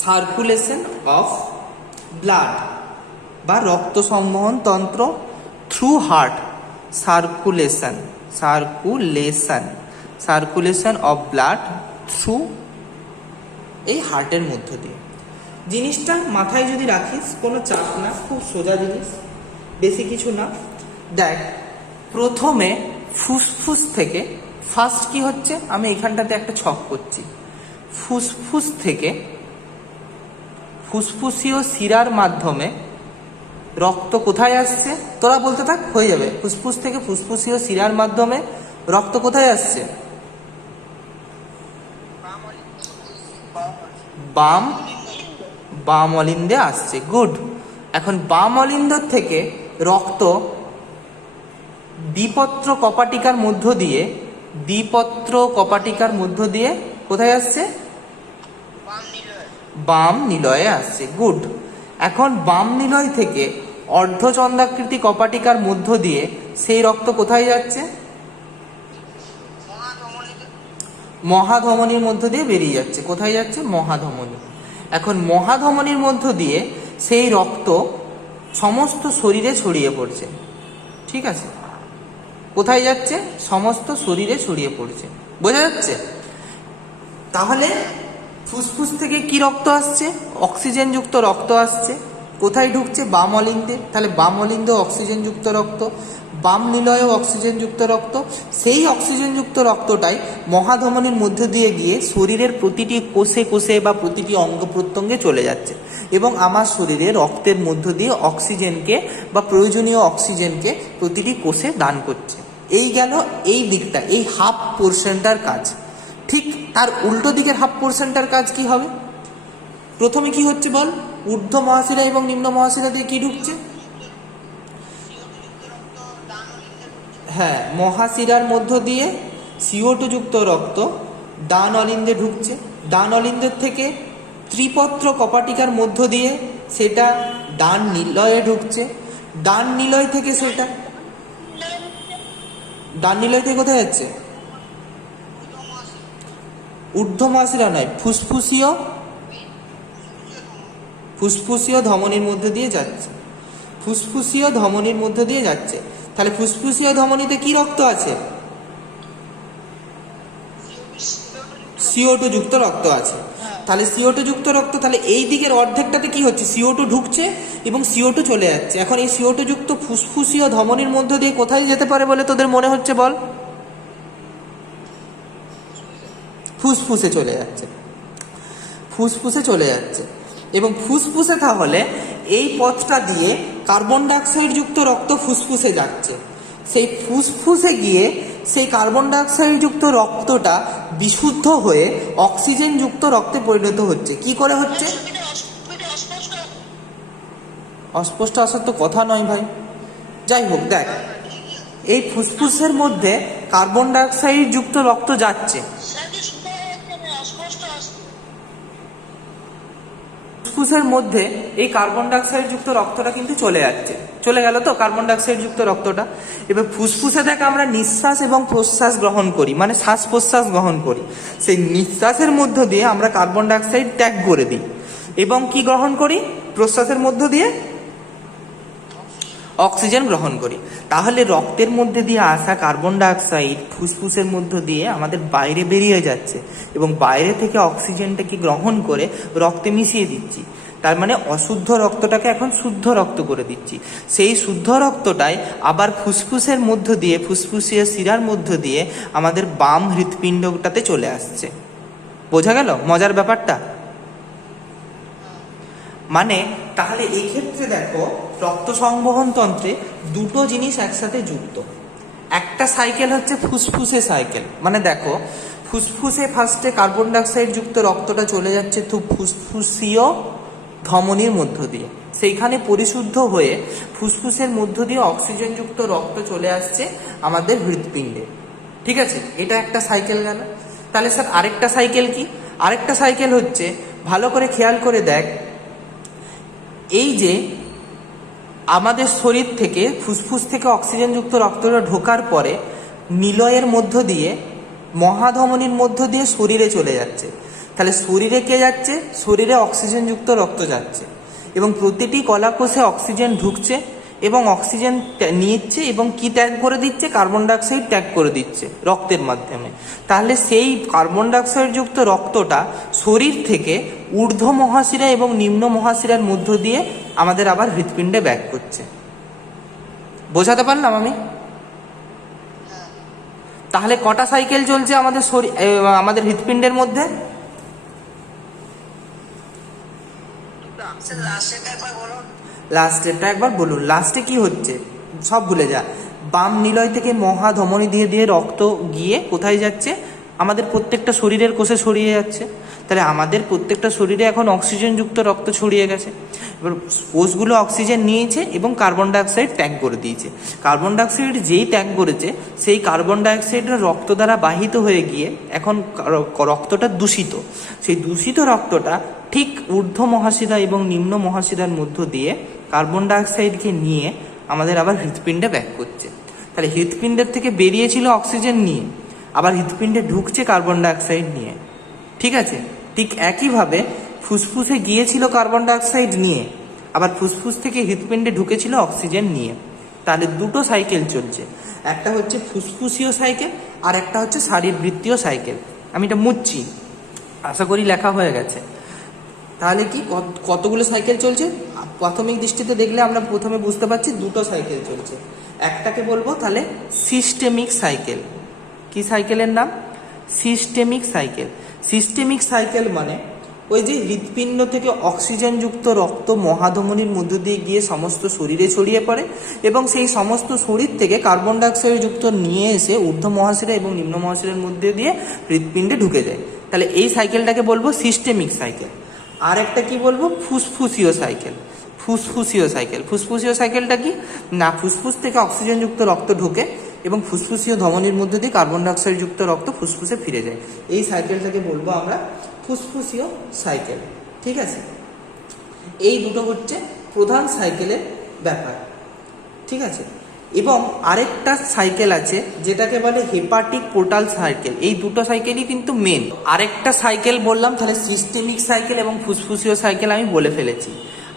সার্কুলেশন অফ ব্লাড বা রক্ত সংবহন তন্ত্র through heart, circulation of blood through এই হার্টের মধ্য দিয়ে। জিনিসটা মাথায় যদি রাখিস, কোনো চাপ না, খুব সোজা জিনিস, বেশি কিছু না। দেখ, প্রথমে ফুসফুস থেকে ফার্স্ট কি হচ্ছে, আমি এখানটাতে একটা ছক করছি। ফুসফুস থেকে ফুসফুসীয় শিরার মাধ্যমে রক্ত কোথায় আসছে, তোরা বলতে থাক, হয়ে যাবে। ফুসফুস থেকে ফুসফুসীয় শিরার মাধ্যমে রক্ত কোথায় আসছে? বাম অলিন্দে আসছে। গুড। এখন বাম অলিন্দ থেকে রক্ত দ্বিপত্র কপাটিকার মধ্য দিয়ে কোথায় আসছে? বাম নিলয়ে আসছে। গুড। এখন বাম নিলয় থেকে অর্ধচন্দ্রাকৃতি কপাটিকার মধ্য দিয়ে সেই রক্ত কোথায় যাচ্ছে? মহাধমনীর মধ্য দিয়ে বেরিয়ে যাচ্ছে। কোথায় যাচ্ছে? মহাধমনী। এখন মহাধমনীর মধ্য দিয়ে সেই রক্ত সমস্ত শরীরে ছড়িয়ে পড়ছে। ঠিক আছে? কোথায় যাচ্ছে? সমস্ত শরীরে ছড়িয়ে পড়ছে। বোঝা যাচ্ছে? তাহলে ফুসফুস থেকে কি রক্ত আসছে? অক্সিজেনযুক্ত রক্ত আসছে। কোথায় ঢুকছে? বাম অলিন্দে। তাহলে বাম অলিন্দে অক্সিজেনযুক্ত রক্ত, বাম নিলয়েও অক্সিজেনযুক্ত রক্ত। সেই অক্সিজেনযুক্ত রক্তটাই মহাধমনীর মধ্য দিয়ে গিয়ে শরীরের প্রতিটি কোষে বা প্রতিটি অঙ্গ প্রত্যঙ্গে চলে যাচ্ছে এবং আমার শরীরে রক্তের মধ্য দিয়ে অক্সিজেনকে বা প্রয়োজনীয় অক্সিজেনকে প্রতিটি কোষে দান করছে। এই গেল এই দিকটা, এই হাফ পোর্শনটার কাজ। ঠিক তার উল্টো দিকের হাফ পোর্শনটার কাজ কি হবে? প্রথমে কি হচ্ছে বল? ঊর্ধ্ব মহাশিরা এবং নিম্ন মহাশিরা দিয়ে কি ঢুকছে? হ্যাঁ, মহাশিরার মধ্য দিয়ে CO2 যুক্ত রক্ত ডান অলিন্দে ঢুকছে। ডান অলিন্দের থেকে ত্রিপত্র কপাটিকার মধ্য দিয়ে সেটা ডান নিলয়ে ঢুকছে। ডান নিলয় থেকে সেটা ডান নিলয় থেকে কোথায় যাচ্ছে? ঊর্ধ্ব মহাশিরা নয়, ফুসফুসীয় ধমনীর মধ্যে দিয়ে যাচ্ছে। ফুসফুসীয় ধমনীর মধ্যে দিয়ে যাচ্ছে। তাহলে ফুসফুসীয় ধমনীতে কি রক্ত আছে? CO2 যুক্ত রক্ত আছে। তাহলে CO2 যুক্ত রক্ত, তাহলে এই দিকের অর্ধেকটাতে কি হচ্ছে? CO2 ঢুকছে এবং CO2 চলে যাচ্ছে। এখন এই CO2 যুক্ত ফুসফুসীয় ধমনীর মধ্য দিয়ে কোথায় যেতে পারে বলে তোদের মনে হচ্ছে বল? ফুসফুসে চলে যাচ্ছে। এবং ফুসফুসে তাহলে এই পথটা দিয়ে কার্বন ডাইঅক্সাইড যুক্ত রক্ত ফুসফুসে যাচ্ছে। সেই ফুসফুসে গিয়ে সেই কার্বন ডাইঅক্সাইড যুক্ত রক্তটা বিশুদ্ধ হয়ে অক্সিজেন যুক্ত রক্তে পরিণত হচ্ছে। কি করে হচ্ছে? অস্পষ্ট আসার তো কথা নয় ভাই। যাই হোক, দেখ, এই ফুসফুসের মধ্যে কার্বন ডাইঅক্সাইড যুক্ত রক্ত যাচ্ছে। ফুসফুসের মধ্যে এই কার্বন ডাইঅক্সাইড যুক্ত রক্তটা কিন্তু চলে গেল তো কার্বন ডাইঅক্সাইড যুক্ত রক্তটা। এবার ফুসফুসে দেখ আমরা নিঃশ্বাস এবং প্রশ্বাস গ্রহণ করি, মানে শ্বাস প্রশ্বাস গ্রহণ করি। সেই নিঃশ্বাসের মধ্য দিয়ে আমরা কার্বন ডাইঅক্সাইড ত্যাগ করে দিই এবং কি গ্রহণ করি? প্রশ্বাসের মধ্য দিয়ে অক্সিজেন গ্রহণ করি। তাহলে রক্তের মধ্যে দিয়ে আসা কার্বন ডাইঅক্সাইড ফুসফুসের মধ্য দিয়ে আমাদের বাইরে বেরিয়ে যাচ্ছে এবং বাইরে থেকে অক্সিজেনটাকে গ্রহণ করে রক্তে মিশিয়ে দিচ্ছি। তার মানে অশুদ্ধ রক্তটাকে এখন শুদ্ধ রক্ত করে দিচ্ছি। সেই শুদ্ধ রক্তটাই আবার ফুসফুসের মধ্য দিয়ে, ফুসফুসীয় শিরার মধ্য দিয়ে আমাদের বাম হৃৎপিণ্ডটাতে চলে আসছে। বোঝা গেল মজার ব্যাপারটা? মানে তাহলে এই ক্ষেত্রে দেখো, রক্ত সংবহন তন্ত্রে দুটো জিনিস একসাথে যুক্ত। একটা সাইকেল হচ্ছে ফুসফুসে সাইকেল, মানে দেখো ফুসফুসে ফার্স্টে কার্বন ডাইঅক্সাইড যুক্ত রক্তটা চলে যাচ্ছে তো ফুসফুসীয় ধমনীর মধ্য দিয়ে, সেইখানে পরিশুদ্ধ হয়ে ফুসফুসের মধ্য দিয়ে অক্সিজেন যুক্ত রক্ত চলে আসছে আমাদের হৃৎপিণ্ডে। ঠিক আছে, এটা একটা সাইকেল গেল। তাহলে স্যার আরেকটা সাইকেল কি? আরেকটা সাইকেল হচ্ছে, ভালো করে খেয়াল করে দেখ, এই যে আমাদের শরীর থেকে ফুসফুস থেকে অক্সিজেনযুক্ত রক্তটা ঢোকার পরে নিলয়ের মধ্য দিয়ে মহাধমনীর মধ্য দিয়ে শরীরে চলে যাচ্ছে। তাহলে শরীরে কে যাচ্ছে? শরীরে অক্সিজেনযুক্ত রক্ত যাচ্ছে এবং প্রতিটি কলাকোষে অক্সিজেন ঢুকছে এবং অক্সিজেন নিচ্ছে এবং কি ত্যাগ করে দিচ্ছে? কার্বন ডাইঅক্সাইড ত্যাগ করে দিচ্ছে রক্তের মাধ্যমে। তাহলে সেই কার্বন ডাইঅক্সাইড যুক্ত রক্তটা শরীর থেকে ঊর্ধ্ব মহাশিরা এবং নিম্ন মহাশিরার মধ্য দিয়ে আমাদের আবার হৃৎপিণ্ডে ব্যাক করছে। বোঝাতে পারলাম আমি? তাহলে কটা সাইকেল চলছে আমাদের শরীর আমাদের হৃৎপিণ্ডের মধ্যে? লাস্টেরটা একবার বলুন। লাস্টে কি হচ্ছে সব ভুলে যা। বাম নিলয় থেকে মহাধমনী দিয়ে দিয়ে রক্ত গিয়ে কোথায় যাচ্ছে? আমাদের প্রত্যেকটা শরীরের কোষে ছড়িয়ে যাচ্ছে। তাহলে আমাদের প্রত্যেকটা শরীরে এখন অক্সিজেনযুক্ত রক্ত ছড়িয়ে গেছে। এবার কোষগুলো অক্সিজেন নিয়েছে এবং কার্বন ডাইঅক্সাইড ত্যাগ করে দিয়েছে। কার্বন ডাইঅক্সাইড যেই ত্যাগ করেছে সেই কার্বন ডাইঅক্সাইডের রক্ত দ্বারা বাহিত হয়ে গিয়ে এখন রক্তটা দূষিত। সেই দূষিত রক্তটা ঠিক ঊর্ধ্ব মহাশিরা এবং নিম্ন মহাশিরার মধ্য দিয়ে কার্বন ডাইঅক্সাইডকে নিয়ে আমাদের আবার হৃৎপিণ্ডে ব্যাক করছে। তাহলে হৃৎপিণ্ডের থেকে বেরিয়েছিল অক্সিজেন নিয়ে, আবার হৃৎপিণ্ডে ঢুকছে কার্বন ডাইঅক্সাইড নিয়ে। ঠিক আছে? ঠিক একইভাবে ফুসফুসে গিয়েছিল কার্বন ডাইঅক্সাইড নিয়ে, আবার ফুসফুস থেকে হৃৎপিণ্ডে ঢুকেছিল অক্সিজেন নিয়ে। তাহলে দুটো সাইকেল চলছে, একটা হচ্ছে ফুসফুসীয় সাইকেল আর একটা হচ্ছে শারীরবৃত্তীয় সাইকেল। আমি এটা মুছছি, আশা করি লেখা হয়ে গেছে। তাহলে কি কতগুলো সাইকেল চলছে? প্রাথমিক দৃষ্টিতে দেখলে আমরা প্রথমে বুঝতে পারছি দুটো সাইকেল চলছে। একটাকে বলবো তাহলে সিস্টেমিক সাইকেল। কি সাইকেলের নাম? Systemic cycle. সিস্টেমিক সাইকেল মানে ওই যে হৃৎপিণ্ড থেকে অক্সিজেনযুক্ত রক্ত মহাধমনির মধ্য দিয়ে গিয়ে সমস্ত শরীরে ছড়িয়ে পড়ে এবং সেই সমস্ত শরীর থেকে কার্বন ডাইঅক্সাইড যুক্ত নিয়ে এসে ঊর্ধ্ব মহাশিরা এবং নিম্ন মহাশিরার মধ্যে দিয়ে হৃৎপিণ্ডে ঢুকে যায়। তাহলে এই সাইকেলটাকে বলবো সিস্টেমিক সাইকেল। আর একটা কি বলবো? ফুসফুসীয় সাইকেল। ফুসফুসীয় সাইকেল। ফুসফুসীয় সাইকেলটা কি না, ফুসফুস থেকে অক্সিজেনযুক্ত রক্ত ঢোকে এবং ফুসফুসীয় ধমনির মধ্যে দিয়ে কার্বন ডাইঅক্সাইড যুক্ত রক্ত ফুসফুসে ফিরে যায়। এই সাইকেলটাকে বলবো আমরা ফুসফুসীয় সাইকেল। ঠিক আছে? এই দুটো হচ্ছে প্রধান সাইকেলের ব্যাপার। ঠিক আছে? এবং আরেকটা সাইকেল আছে যেটাকে বলে হেপাটিক পোর্টাল সাইকেল। এই দুটো সাইকেলই কিন্তু মেন। আরেকটা সাইকেল বললাম, তাহলে সিস্টেমিক সাইকেল এবং ফুসফুসীয় সাইকেল আমি বলে ফেলেছি।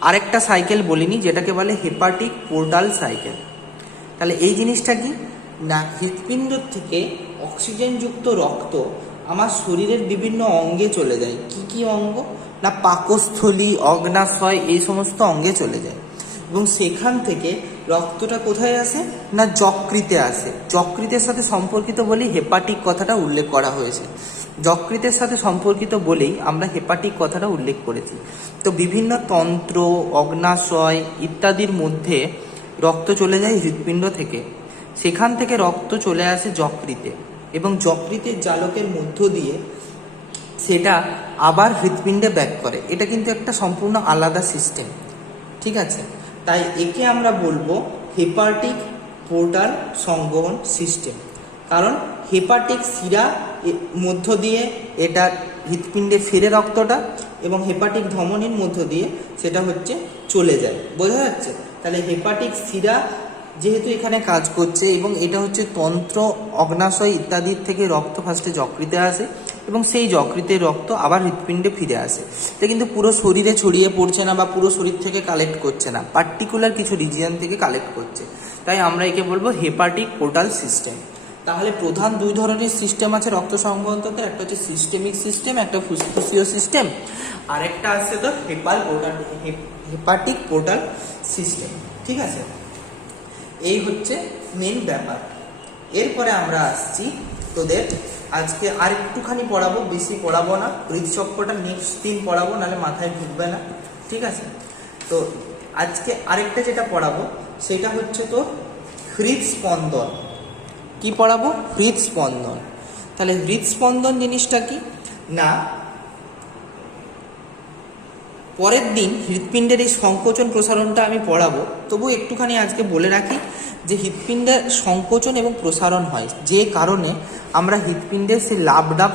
আরেকটা সাইকেল বলিনি যেটাকে বলে হেপাটিক পোর্টাল সাইকেল। তাহলে এই জিনিসটা কি না, হৃৎপিণ্ড থেকে অক্সিজেনযুক্ত রক্ত আমার শরীরের বিভিন্ন অঙ্গে চলে যায়। কি কি অঙ্গ না, পাকস্থলী, অগ্নাশয়, এই সমস্ত অঙ্গে চলে যায় এবং সেখান থেকে রক্তটা কোথায় আসে না যকৃতে আসে। যকৃতের সাথে সম্পর্কিত বলেই হেপাটিক কথাটা উল্লেখ করা হয়েছে। যকৃতের সাথে সম্পর্কিত বলেই আমরা হেপাটিক কথাটা উল্লেখ করেছি। তো বিভিন্ন তন্ত্র, অগ্নাশয় ইত্যাদির মধ্যে রক্ত চলে যায় হৃৎপিণ্ড থেকে, সেখান থেকে রক্ত চলে আসে যকৃতে এবং যকৃতের জালকের মধ্য দিয়ে সেটা আবার হৃৎপিণ্ডে ব্যাক করে। এটা কিন্তু একটা সম্পূর্ণ আলাদা সিস্টেম। ঠিক আছে? তাই একে আমরা বলবো হেপাটিক পোর্টাল সংবহন সিস্টেম। কারণ হেপাটিক শিরা মধ্য দিয়ে এটা হৃৎপিণ্ডে ফেরে রক্তটা এবং হেপাটিক ধমনির মধ্য দিয়ে সেটা হচ্ছে চলে যায়। বোঝা যাচ্ছে? তাহলে হেপাটিক শিরা যেহেতু এখানে কাজ করছে এবং এটা হচ্ছে তন্ত্র, অগ্নাশয় ইত্যাদির থেকে রক্ত ফার্স্টে যকৃতে আসে এবং সেই যকৃতের রক্ত আবার হৃৎপিণ্ডে ফিরে আসে। এটা কিন্তু পুরো শরীরে ছড়িয়ে পড়ছে না বা পুরো শরীর থেকে কালেক্ট করছে না, পার্টিকুলার কিছু রিজিয়ন থেকে কালেক্ট করছে। তাই আমরা একে বলবো হেপাটিক পোর্টাল সিস্টেম। তাহলে প্রধান দুই ধরনের সিস্টেম আছে রক্ত সংবহন তন্ত্রের, একটা হচ্ছে সিস্টেমিক সিস্টেম, একটা ফুসফুসীয় সিস্টেম, আর একটা আছে তো হেপাটিক পোর্টাল সিস্টেম। ঠিক আছে? এই হচ্ছে মেন ব্যাপার। এরপরে আমরা আসছি তোদের আজকে আর একটুখানি পড়াবো, বেশি পড়াবো না। হৃদচক্রটা নেক্সট দিন পড়াবো, নাহলে মাথায় ঢুকবে না। ঠিক আছে? তো আজকে আরেকটা যেটা পড়াবো সেটা হচ্ছে তো হৃদস্পন্দন। কি পড়াবো? হৃদস্পন্দন। তাহলে হৃদস্পন্দন জিনিসটা কি না, পরের দিন হৃৎপিণ্ডের এই সংকোচন প্রসারণটা আমি পড়াবো, তবু একটুখানি আজকে বলে রাখি যে হৃৎপিণ্ডের সংকোচন এবং প্রসারণ হয় যে কারণে আমরা হৃৎপিণ্ডের সেই লাবডাব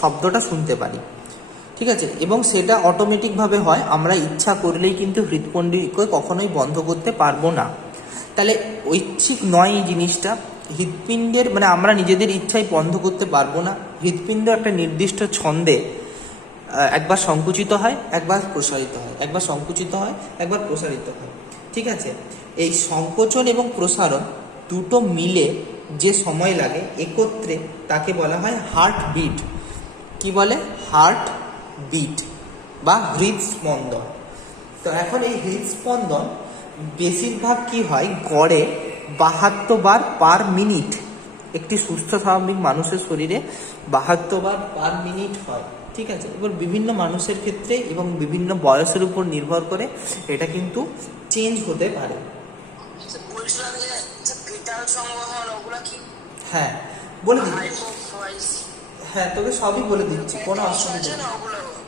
শব্দটা শুনতে পারি। ঠিক আছে? এবং সেটা অটোমেটিকভাবে হয়, আমরা ইচ্ছা করলেই কিন্তু হৃৎপিণ্ডকে কখনোই বন্ধ করতে পারবো না। তাহলে ঐচ্ছিক নয় এই জিনিসটা, হৃৎপিণ্ডের মানে আমরা নিজেদের ইচ্ছায় বন্ধ করতে পারবো না। হৃৎপিণ্ড একটা নির্দিষ্ট ছন্দে একবার সংকুচিত হয়, একবার প্রসারিত হয়, একবার সংকুচিত হয়, একবার প্রসারিত হয়। ঠিক আছে, এই সংকোচন এবং প্রসারণ দুটো মিলে যে সময় লাগে একত্রে তাকে বলা হয় হার্ট বিট। কি বলে? হার্ট বিট বা হৃদস্পন্দন। তো এখন এই হৃদস্পন্দন বেশিরভাগ কি হয়, গড়ে 72 বার পার মিনিট। একটি সুস্থ স্বাভাবিক মানুষের শরীরে 72 বার পার মিনিট হয়। ঠিক আছে, এবার বিভিন্ন মানুষের ক্ষেত্রে এবং বিভিন্ন বয়সের উপর নির্ভর করে এটা কিন্তু চেঞ্জ হতে পারে। হ্যাঁ বলে দিচ্ছি, হ্যাঁ তোকে সবই বলে দিচ্ছি, কোনো অসুবিধা নেই।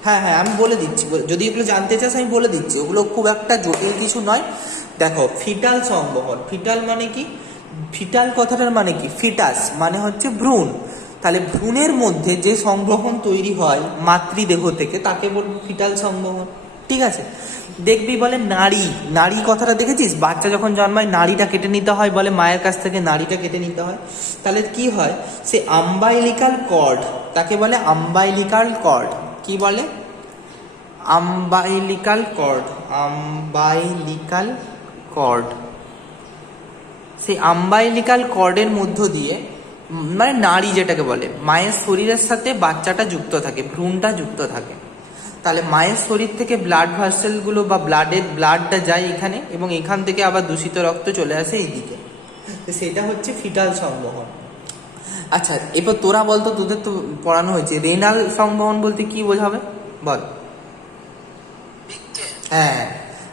হ্যাঁ হ্যাঁ আমি বলে দিচ্ছি, যদি এগুলো জানতে চাস আমি বলে দিচ্ছি, ওগুলো খুব একটা জটিল কিছু নয়। দেখো, ফিটাল সংবহন, ফিটাল মানে কি? ফিটাল কথাটার মানে কি? ফিটাস মানে হচ্ছে ভ্রূণ। তাহলে ভ্রূণের মধ্যে যে সংবহন তৈরি হয় মাতৃদেহ থেকে তাকে বলবো ফিটাল সংবহন। ঠিক আছে, দেখবি বলে নাড়ি, নাড়ি কথাটা দেখেছিস? বাচ্চা যখন জন্মায় নাড়িটা কেটে নিতে হয়, বলে মায়ের কাছ থেকে নাড়িটা কেটে নিতে হয়। তাহলে কি হয়, সে আম্বাইলিকাল কর্ড, তাকে বলে আম্বাইলিকাল কর্ড। কি বলে? আম্বাইলিকাল কর্ড, আম্বাইলিকাল কর্ড। সেই আম্বাইলিকাল কর্ডের মধ্য দিয়ে, মানে নাড়ি যেটাকে বলে, মায়ের শরীরের সাথে বাচ্চাটা যুক্ত থাকে, ভ্রূণটা যুক্ত থাকে। তাহলে মায়ের শরীর থেকে ব্লাড ভার্সেলগুলো বা ব্লাডটা যায় এখানে, এবং এখান থেকে আবার দূষিত রক্ত চলে আসে এইদিকে। তো সেটা হচ্ছে ফিটাল সংবহন। আচ্ছা এবার তোরা বলতো, তোদের তো পড়ানো হয়েছে, রেনাল সংবহন বলতে কি বোঝাবে বল? হ্যাঁ,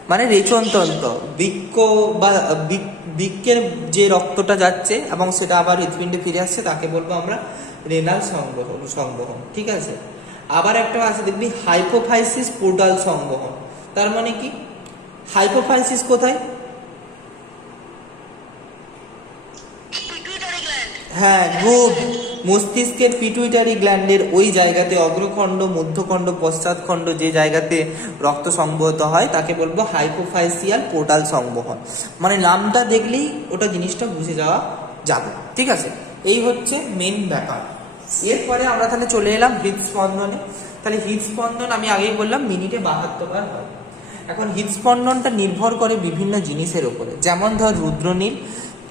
মানে রেচনতন্ত্র, বৃক্ক বা বৃক্কের যে রক্তটা যাচ্ছে এবং সেটা আবার হৃৎপিণ্ডে ফিরে আসছে তাকে বলবো আমরা রেনাল সংবহন। ঠিক আছে, আবার একটা আছে দেখবি হাইপোফাইসিস পোর্টাল সংবহন। তার মানে কি? হাইপোফাইসিস কোথায়? হ্যাঁ গুড, মস্তিষ্কের পিটুইটারি গ্ল্যান্ডের ওই জায়গাতে, অগ্রখণ্ড, মধ্যখণ্ড, পশ্চাৎখণ্ড, যে জায়গাতে রক্ত সংবহত হয় তাকে বলবো হাইপোফাইসিয়াল পোর্টাল সংবহন। মানে নামটা দেখলেই ওটা জিনিসটা বুঝে যাওয়া যাবে। ঠিক আছে, এই হচ্ছে মেন ব্যাপার। এরপরে আমরা তাহলে চলে এলাম হৃদস্পন্দনে। তাহলে হৃদস্পন্দন আমি আগেই বললাম মিনিটে 72 বার হয়। এখন হৃদস্পন্দনটা নির্ভর করে বিভিন্ন জিনিসের উপরে, যেমন ধর রুদ্রনীল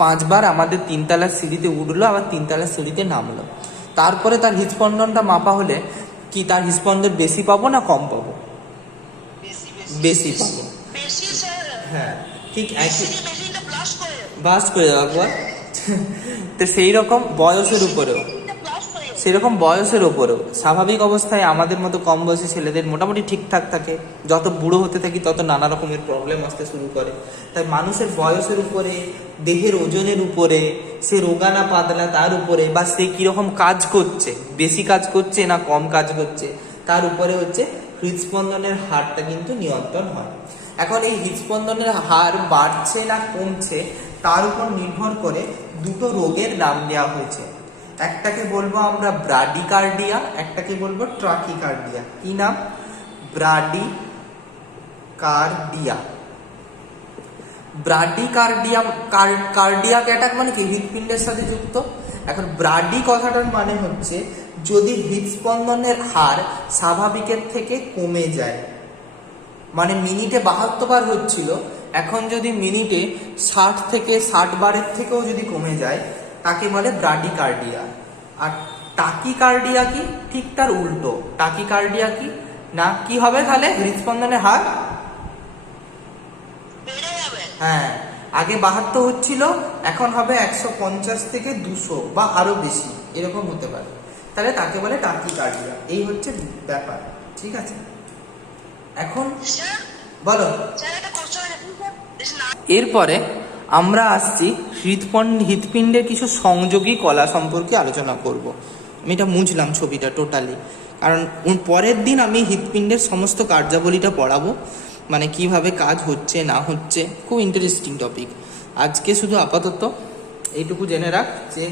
5 বার আমাদের 3 তলার সিঁড়িতে উঠলো, আবার 3 তলার সিঁড়িতে নামলো, তারপরে তার হৃদস্পন্দনটা মাপা হলে কি তার হৃদস্পন্দন বেশি পাবো না কম পাবো? বেশি পাবো। হ্যাঁ ঠিক একই, ব্লাস্ট করে দেওয়া একবার। তো সেই রকম বয়সের উপরেও, সেরকম বয়সের ওপরেও স্বাভাবিক অবস্থায় আমাদের মতো কম বয়সী ছেলেদের মোটামুটি ঠিকঠাক থাকে, যত বুড়ো হতে থাকি তত নানা রকমের প্রবলেম আসতে শুরু করে। তাই মানুষের বয়সের উপরে, দেহের ওজনের উপরে, সে রোগা না পাতলা তার উপরে, বা সে কীরকম কাজ করছে, বেশি কাজ করছে না কম কাজ করছে, তার উপরে হচ্ছে হৃদস্পন্দনের হারটা কিন্তু নিয়ন্ত্রণ হয়। এখন এই হৃদস্পন্দনের হার বাড়ছে না কমছে তার উপর নির্ভর করে দুটো রোগের নাম দেওয়া হয়েছে। একটাকে বলবো আমরা ব্রাডিকার্ডিয়া, একটাকে বলবো ট্রাকিকার্ডিয়া। কি নাম? ব্রাডিকার্ডিয়া। ব্রাডিকার্ডিয়া, কার্ডিয়াক অ্যাটাক মানে কি? হৃৎপিণ্ডের সাথে যুক্ত। এখন ব্রাডি কথাটার মানে হচ্ছে যদি হৃদস্পন্দনের হার স্বাভাবিকের থেকে কমে যায়, মানে মিনিটে 72 বার হচ্ছিল, এখন যদি মিনিটে 60 থেকে 60 বারের থেকেও যদি কমে যায় তাকে বলে ব্রাডিকার্ডিয়া। আর টাকিকার্ডিয়া কি? ঠিক তার উল্টো। টাকিকার্ডিয়া কি না, কি হবে তাহলে? হৃদস্পন্দনের হার, হ্যাঁ আগে 72 হচ্ছিল, এখন হবে 150 থেকে 200 বা আরো বেশি, এরকম হতে পারে। তাহলে তাকে বলে টাকিকার্ডিয়া। এই হচ্ছে ব্যাপার। ঠিক আছে, এখন বলো। এরপরে আমরা আসছি হৃৎপিণ্ডের কিছু সংযোগী কলা সম্পর্কে আলোচনা করব। আমি এটা মুছলাম ছবিটা টোটালি, কারণ পরের দিন আমি হৃৎপিণ্ডের সমস্ত কার্যাবলীটা পড়াবো, মানে কিভাবে কাজ হচ্ছে না হচ্ছে, খুব ইন্টারেস্টিং টপিক। আজকে শুধু আপাতত এইটুকু জেনে রাখ যে